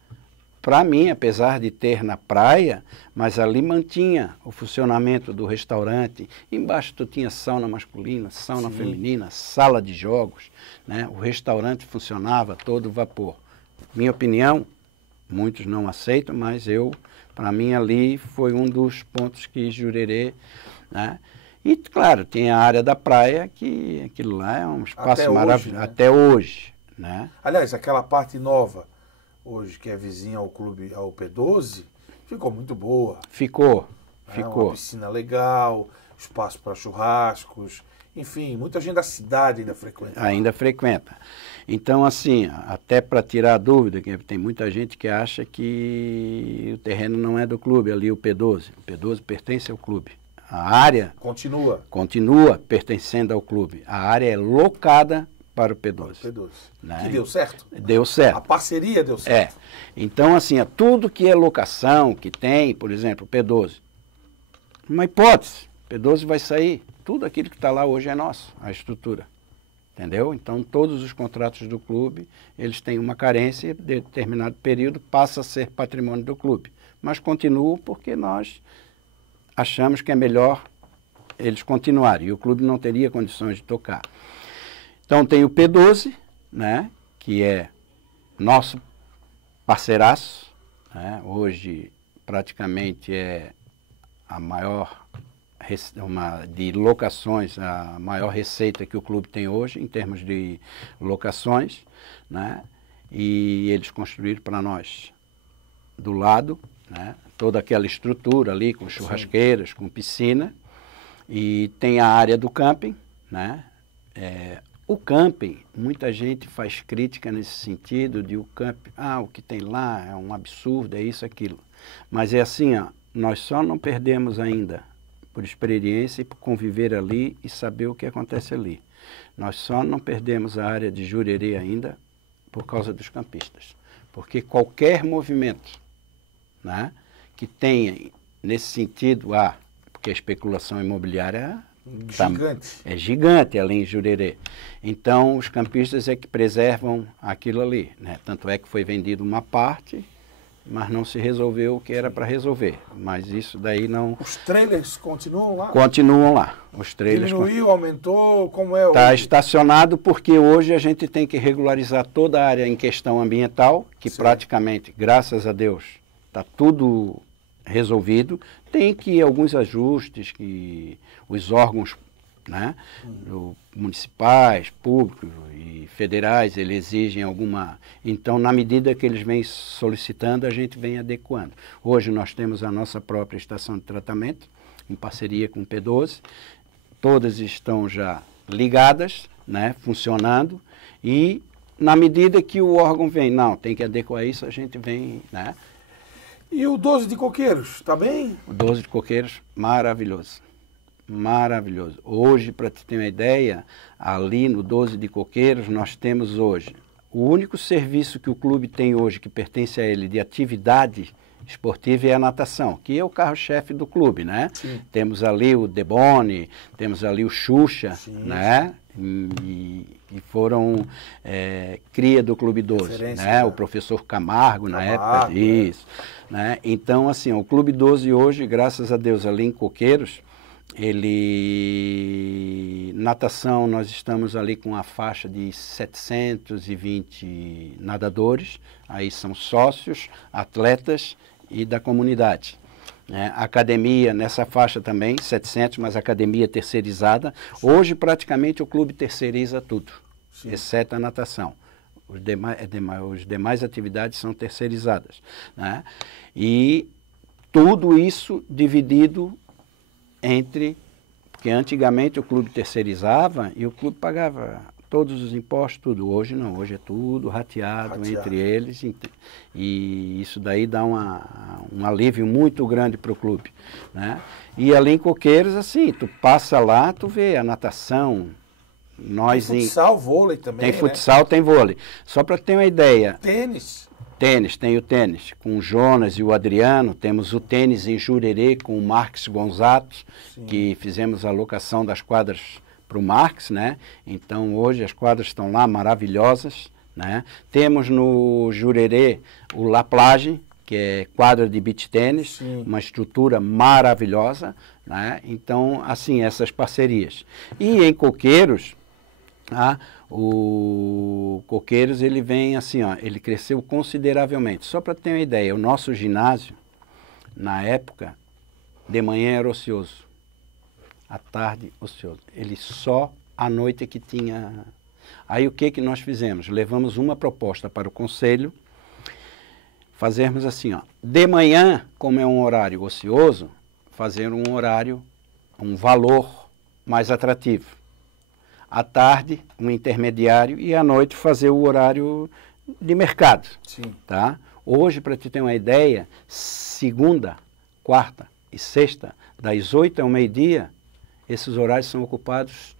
Para mim, apesar de ter na praia, mas ali mantinha o funcionamento do restaurante. Embaixo tu tinha sauna masculina, sauna feminina, sala de jogos, né? O restaurante funcionava todo vapor. Minha opinião, muitos não aceitam, mas para mim ali foi um dos pontos que Jurerê, né? E claro, tem a área da praia, que aquilo lá é um espaço maravilhoso, né? Até hoje, né? Aliás, aquela parte nova, hoje, que é vizinha ao clube, ao P12, ficou muito boa. Ficou. Uma piscina legal, espaço para churrascos, enfim, muita gente da cidade ainda frequenta. Ainda frequenta. Então, assim, até para tirar a dúvida, que tem muita gente que acha que o terreno não é do clube, ali o P12. O P12 pertence ao clube. A área continua pertencendo ao clube. A área é locada para o P12. Né? Que deu certo? Deu certo. A parceria deu certo. Então, assim, tudo que é locação, que tem, por exemplo, o P12, uma hipótese, o P12 vai sair, tudo aquilo que está lá hoje é nosso, a estrutura. Entendeu? Então, todos os contratos do clube, eles têm uma carência e, de determinado período, passa a ser patrimônio do clube. Mas continuam porque nós achamos que é melhor eles continuarem. E o clube não teria condições de tocar. Então tem o P12, né, que é nosso parceiraço, né, hoje praticamente é a maior de locações, a maior receita que o clube tem hoje em termos de locações, né, e eles construíram para nós do lado, né, toda aquela estrutura ali com churrasqueiras, com piscina, e tem a área do camping, né, o camping, muita gente faz crítica nesse sentido de o camping, o que tem lá é um absurdo, é isso, aquilo. Mas é assim, ó, nós só não perdemos ainda por experiência e por conviver ali e saber o que acontece ali. Nós só não perdemos a área de Jurerê ainda por causa dos campistas. Porque qualquer movimento, né, que tenha nesse sentido, porque a especulação imobiliária é gigante ali em Jurerê. Então, os campistas é que preservam aquilo ali, né? Tanto é que foi vendido uma parte, mas não se resolveu o que era para resolver. Mas isso daí não... Os trailers continuam lá? Continuam lá. Os trailers diminuiu, aumentou, como é? Está estacionado porque hoje a gente tem que regularizar toda a área em questão ambiental, que praticamente, graças a Deus, está tudo resolvido. Tem que alguns ajustes que os órgãos, né, municipais, públicos e federais, eles exigem alguma... Então, na medida que eles vêm solicitando, a gente vem adequando. Hoje nós temos a nossa própria estação de tratamento, em parceria com o P12. Todas estão já ligadas, né, funcionando, e na medida que o órgão vem, tem que adequar isso, a gente vem, né? E o 12 de Coqueiros, está bem? O 12 de Coqueiros, maravilhoso. Maravilhoso. Hoje, para te ter uma ideia, ali no 12 de Coqueiros, nós temos hoje o único serviço que o clube tem hoje, que pertence a ele, de atividade esportiva, é a natação, que é o carro-chefe do clube, né? Sim. Temos ali o Deboni, temos ali o Xuxa, né? E foram cria do Clube 12, né? O professor Camargo, na época, isso. Né? Então, assim, o Clube 12 hoje, graças a Deus, ali em Coqueiros, natação, nós estamos ali com a faixa de 720 nadadores, aí são sócios, atletas e da comunidade. Academia, nessa faixa também, 700, mas academia terceirizada. Hoje, praticamente, o clube terceiriza tudo, exceto a natação. Os demais atividades são terceirizadas, né? E tudo isso dividido entre... Porque antigamente o clube terceirizava e o clube pagava todos os impostos, tudo. Hoje não, hoje é tudo rateado entre eles. E isso daí dá um alívio muito grande para o clube, né? E ali em Coqueiros, assim, tu passa lá, tu vê a natação. Tem futsal, vôlei também, tem futsal, tem vôlei. Só para ter uma ideia. Tênis. Tênis, tem o tênis com o Jonas e o Adriano, temos o tênis em Jurerê com o Marques Gonzato, que fizemos a locação das quadras para o Marques, né? Então hoje as quadras estão lá maravilhosas, né? Temos no Jurerê o La Plage, que é quadra de beach tênis, uma estrutura maravilhosa, né? Então, assim, essas parcerias. E em Coqueiros, o Coqueiros, ele vem assim, ó, ele cresceu consideravelmente. Só para ter uma ideia, o nosso ginásio, na época, de manhã era ocioso, à tarde ocioso. Ele só à noite que tinha... Aí o que nós fizemos? Levamos uma proposta para o conselho, fazermos assim, ó, de manhã, como é um horário ocioso, fazer um horário, um valor mais atrativo. À tarde, um intermediário, e à noite fazer o horário de mercado. Sim. Tá? Hoje, para te ter uma ideia, segunda, quarta e sexta, das 8 ao meio-dia, esses horários são ocupados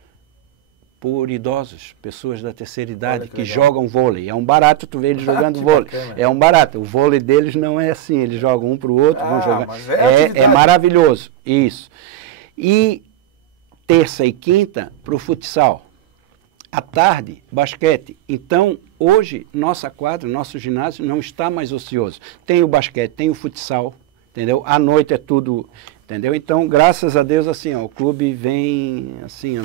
por idosos, pessoas da terceira idade que jogam vôlei. É um barato tu ver eles jogando vôlei. Bacana. É um barato. O vôlei deles não é assim, eles jogam um para o outro, vão jogar. É maravilhoso, isso. E terça e quinta para o futsal. À tarde, basquete. Então, hoje, nossa quadra, nosso ginásio não está mais ocioso. Tem o basquete, tem o futsal, entendeu? À noite é tudo... Entendeu? Então, graças a Deus, assim, ó, o clube vem assim,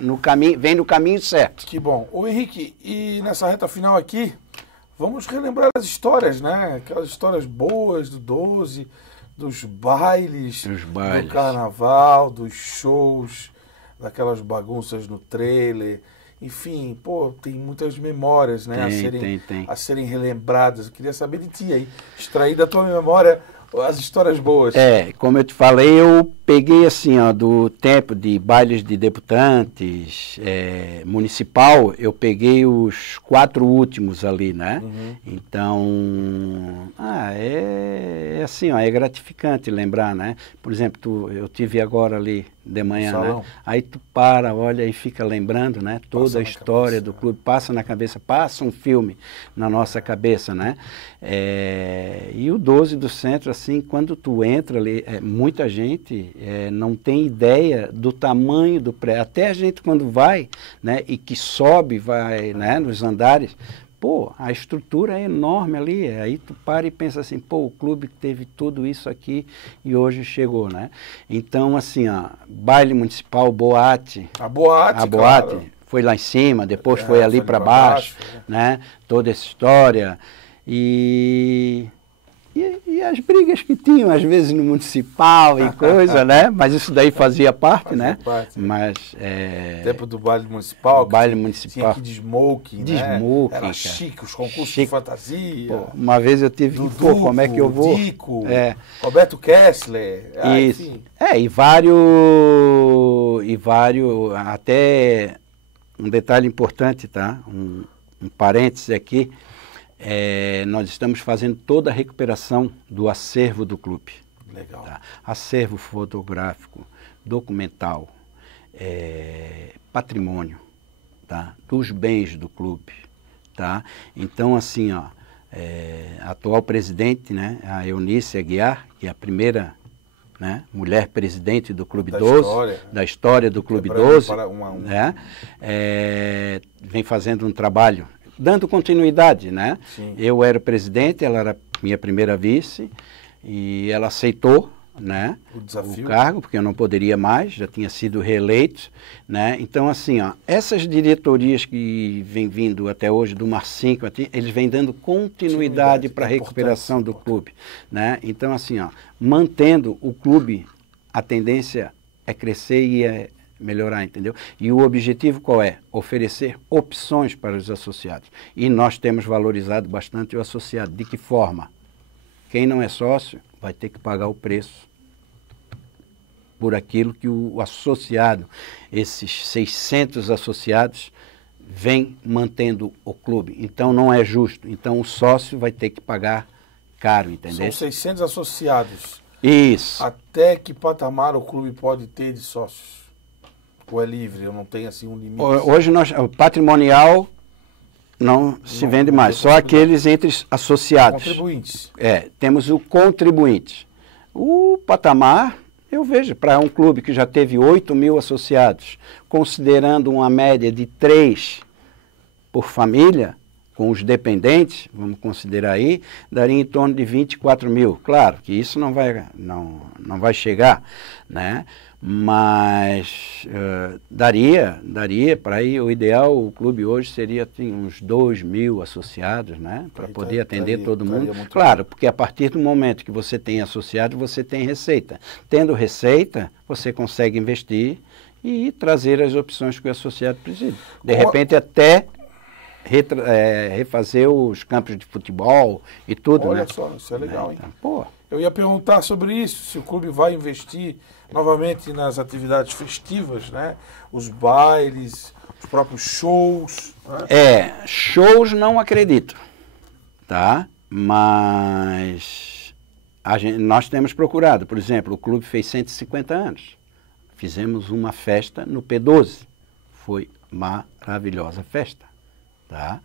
no caminho, vem no caminho certo. Que bom. Ô Henrique, e nessa reta final aqui, vamos relembrar as histórias, né? Aquelas histórias boas do 12, dos bailes, do carnaval, dos shows, daquelas bagunças no trailer. Enfim, pô, tem muitas memórias, né? A serem relembradas. Eu queria saber de ti aí, extrair da tua memória as histórias boas. Como eu te falei, eu peguei assim, ó, do tempo de bailes de debutantes municipal, eu peguei os 4 últimos ali, né? Então, é assim, ó, é gratificante lembrar, né? Por exemplo, eu tive agora ali de manhã, né? Aí tu para, olha e fica lembrando, né? Toda a história do clube, passa na cabeça, passa um filme na nossa cabeça, né? E o 12 do Centro, assim, quando tu entra ali, muita gente não tem ideia do tamanho do prédio. Até a gente quando vai, né, e que sobe, vai, né, nos andares, pô, a estrutura é enorme ali. Aí tu para e pensa assim, pô, o clube teve tudo isso aqui e hoje chegou, né? Então, assim, ó, baile municipal, boate. A boate, claro. Foi lá em cima, depois foi ali para baixo, né? Toda essa história. E as brigas que tinham, às vezes, no municipal e coisa, né? Mas isso daí fazia parte, né? Mas, tempo do baile municipal. Baile municipal. Tinha que de smoking, né? Smoking, era chique, os concursos de fantasia. Pô, uma vez eu tive que, pô, como é que eu vou? Dico, Roberto Kessler. Isso. Enfim. E vários, até um detalhe importante, tá? Um parêntese aqui. Nós estamos fazendo toda a recuperação do acervo do clube. Legal. Tá? Acervo fotográfico, documental, patrimônio, tá? Dos bens do clube. Tá? Então, assim, ó, a atual presidente, né, a Eunice Aguiar, que é a primeira, né, mulher presidente do Clube 12, da história do Clube 12, né, vem fazendo um trabalho dando continuidade, né? Sim. Eu era o presidente, ela era minha primeira vice, e ela aceitou, né, o cargo, porque eu não poderia mais, já tinha sido reeleito, né? Então, assim, ó, essas diretorias que vêm vindo até hoje, do Marcinho, eles vêm dando continuidade para a recuperação do clube, né? Então, assim, ó, mantendo o clube, a tendência é crescer e melhorar, entendeu? E o objetivo qual é? Oferecer opções para os associados. E nós temos valorizado bastante o associado. De que forma? Quem não é sócio vai ter que pagar o preço por aquilo que o associado, esses 600 associados, vem mantendo o clube. Então não é justo. Então o sócio vai ter que pagar caro, entendeu? São 600 associados. Isso. Até que patamar o clube pode ter de sócios? Ou é livre? Eu não tenho assim um limite? Hoje nós, o patrimonial não se vende mais, só aqueles entre associados. Contribuintes. Temos o contribuinte. O patamar, eu vejo, para um clube que já teve 8 mil associados, considerando uma média de 3 por família, com os dependentes, vamos considerar aí, daria em torno de 24 mil. Claro que isso não vai chegar, né? Mas daria para ir, o ideal, o clube hoje seria ter uns 2 mil associados, né? Para poder atender todo mundo. Claro, porque a partir do momento que você tem associado, você tem receita. Tendo receita, você consegue investir e trazer as opções que o associado precisa. De repente até refazer os campos de futebol e tudo, Olha né? só, isso é legal, hein? Então, pô. Eu ia perguntar sobre isso, se o clube vai investir novamente nas atividades festivas, né? Os bailes, os próprios shows. Né? Shows não acredito, tá? Mas nós temos procurado, por exemplo, o clube fez 150 anos. Fizemos uma festa no P12. Foi maravilhosa festa, tá?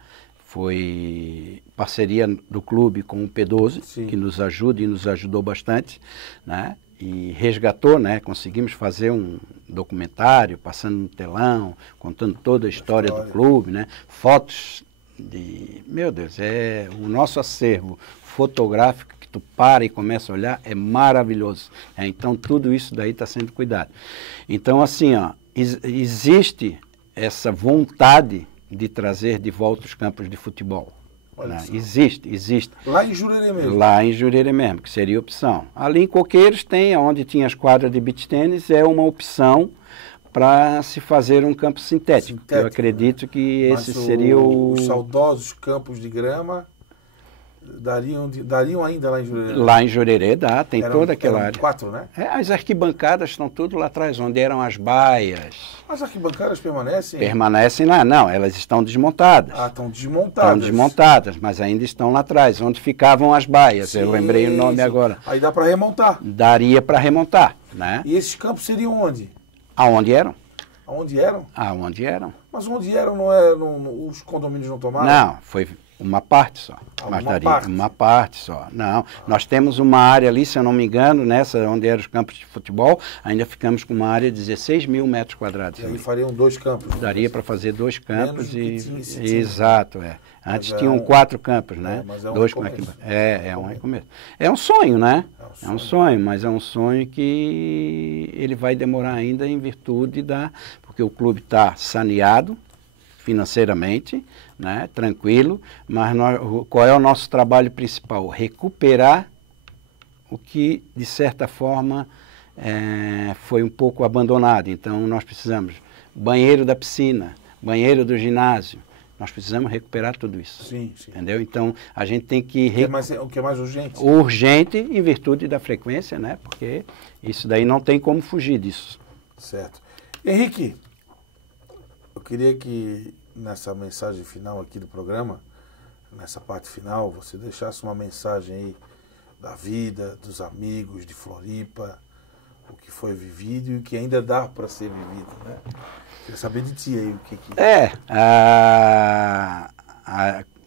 Foi parceria do clube com o P12, Sim. que nos ajuda e nos ajudou bastante, né? E resgatou, né? Conseguimos fazer um documentário, passando no telão, contando toda a história do clube, né? Fotos de... Meu Deus, o nosso acervo fotográfico que tu para e começa a olhar é maravilhoso. Então, tudo isso daí está sendo cuidado. Então, assim, ó, existe essa vontade de trazer de volta os campos de futebol. Né? Existe. Lá em Jurerê mesmo? Lá em Jurerê mesmo, que seria opção. Ali em Coqueiros tem, onde tinha as quadras de beach tênis, é uma opção para se fazer um campo sintético. Eu acredito, né? Que esse seria os saudosos campos de grama dariam ainda lá em Jurerê? Lá em Jurerê dá, tem toda aquela área. 4, né? As arquibancadas estão tudo lá atrás, onde eram as baias. As arquibancadas permanecem? Permanecem lá, não, elas estão desmontadas. Ah, estão desmontadas. Estão desmontadas, mas ainda estão lá atrás, onde ficavam as baias. Sim, eu lembrei o nome agora. Aí dá para remontar? Daria para remontar, né? E esses campos seriam onde? Aonde eram? Aonde eram? Aonde eram. Mas onde eram, os condomínios não tomaram? Não, foi uma parte só. Mas daria uma parte só. Não, nós temos uma área ali, se eu não me engano, nessa onde eram os campos de futebol, ainda ficamos com uma área de 16 mil metros quadrados. E aí fariam 2 campos? Daria para fazer 2 campos Exato, Antes tinham 4 campos, né? Mas é um recomeço. Um recomeço. É um sonho, né? É um sonho, mas é um sonho que ele vai demorar ainda em virtude porque o clube está saneado financeiramente, né, tranquilo, mas qual é o nosso trabalho principal? Recuperar o que, de certa forma, foi um pouco abandonado. Então, nós precisamos banheiro da piscina, banheiro do ginásio, nós precisamos recuperar tudo isso. Sim. Entendeu? Então, a gente tem que... O que é mais urgente? Urgente em virtude da frequência, né, porque isso daí não tem como fugir disso. Certo. Henrique, eu queria que nessa mensagem final aqui do programa, nessa parte final, você deixasse uma mensagem aí da vida, dos amigos de Floripa, o que foi vivido e o que ainda dá para ser vivido, né? Queria saber de ti aí o que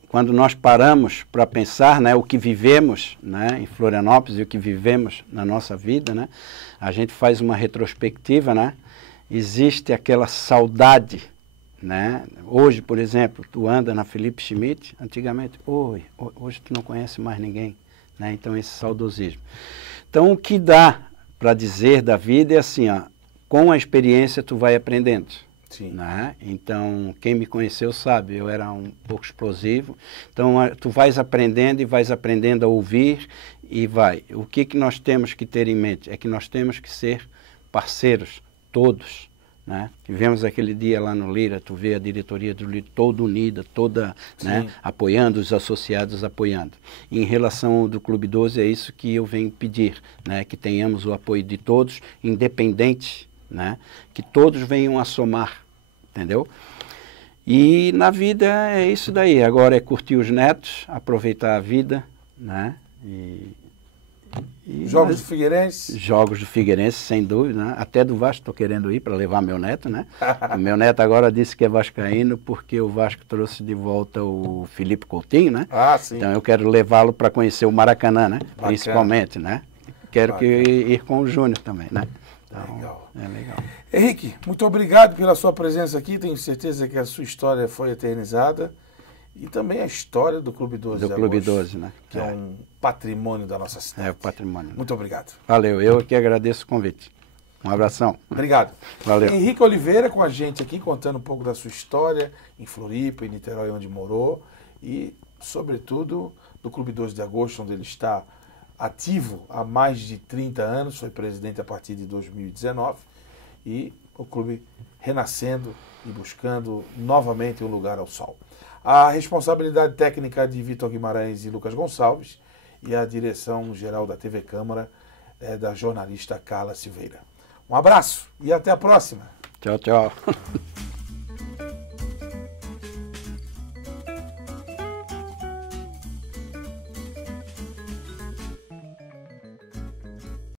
quando nós paramos para pensar, né, o que vivemos, né, em Florianópolis e o que vivemos na nossa vida, né, a gente faz uma retrospectiva, né? Existe aquela saudade, né? Hoje, por exemplo, tu anda na Felipe Schmidt, antigamente, hoje tu não conhece mais ninguém, né? Então esse saudosismo. Então o que dá para dizer da vida é assim, ó, com a experiência tu vai aprendendo. Sim. Né? Então quem me conheceu sabe, eu era um pouco explosivo. Então tu vais aprendendo e vais aprendendo a ouvir e vai. O que nós temos que ter em mente é que nós temos que ser parceiros, todos. Né? Tivemos aquele dia lá no Lira, tu vê a diretoria do Lira toda unida, toda, né, apoiando, os associados apoiando. E em relação ao do Clube 12, é isso que eu venho pedir, né, que tenhamos o apoio de todos, independente, né, que todos venham a somar, entendeu? E na vida é isso daí, agora é curtir os netos, aproveitar a vida, né, Jogos do Figueirense? Jogos do Figueirense, sem dúvida, né? Até do Vasco estou querendo ir para levar meu neto, né? O meu neto agora disse que é vascaíno porque o Vasco trouxe de volta o Felipe Coutinho, né? Ah, sim. Então eu quero levá-lo para conhecer o Maracanã, né? Bacana. Principalmente, né? Quero ir com o Júnior também, né? Então, Legal. é legal. Henrique, muito obrigado pela sua presença aqui. Tenho certeza que a sua história foi eternizada. E também a história do Clube 12 Do de Clube Agosto, 12, né? que é um patrimônio da nossa cidade. É o patrimônio. Muito obrigado. Valeu, eu que agradeço o convite. Um abração. Obrigado. Valeu. Henrique Oliveira com a gente aqui, contando um pouco da sua história em Floripa, em Niterói, onde morou, e, sobretudo, do Clube 12 de Agosto, onde ele está ativo há mais de 30 anos, foi presidente a partir de 2019, e o clube renascendo e buscando novamente um lugar ao sol. A responsabilidade técnica de Vitor Guimarães e Lucas Gonçalves e a direção geral da TV Câmara é da jornalista Carla Silveira. Um abraço e até a próxima. Tchau, tchau.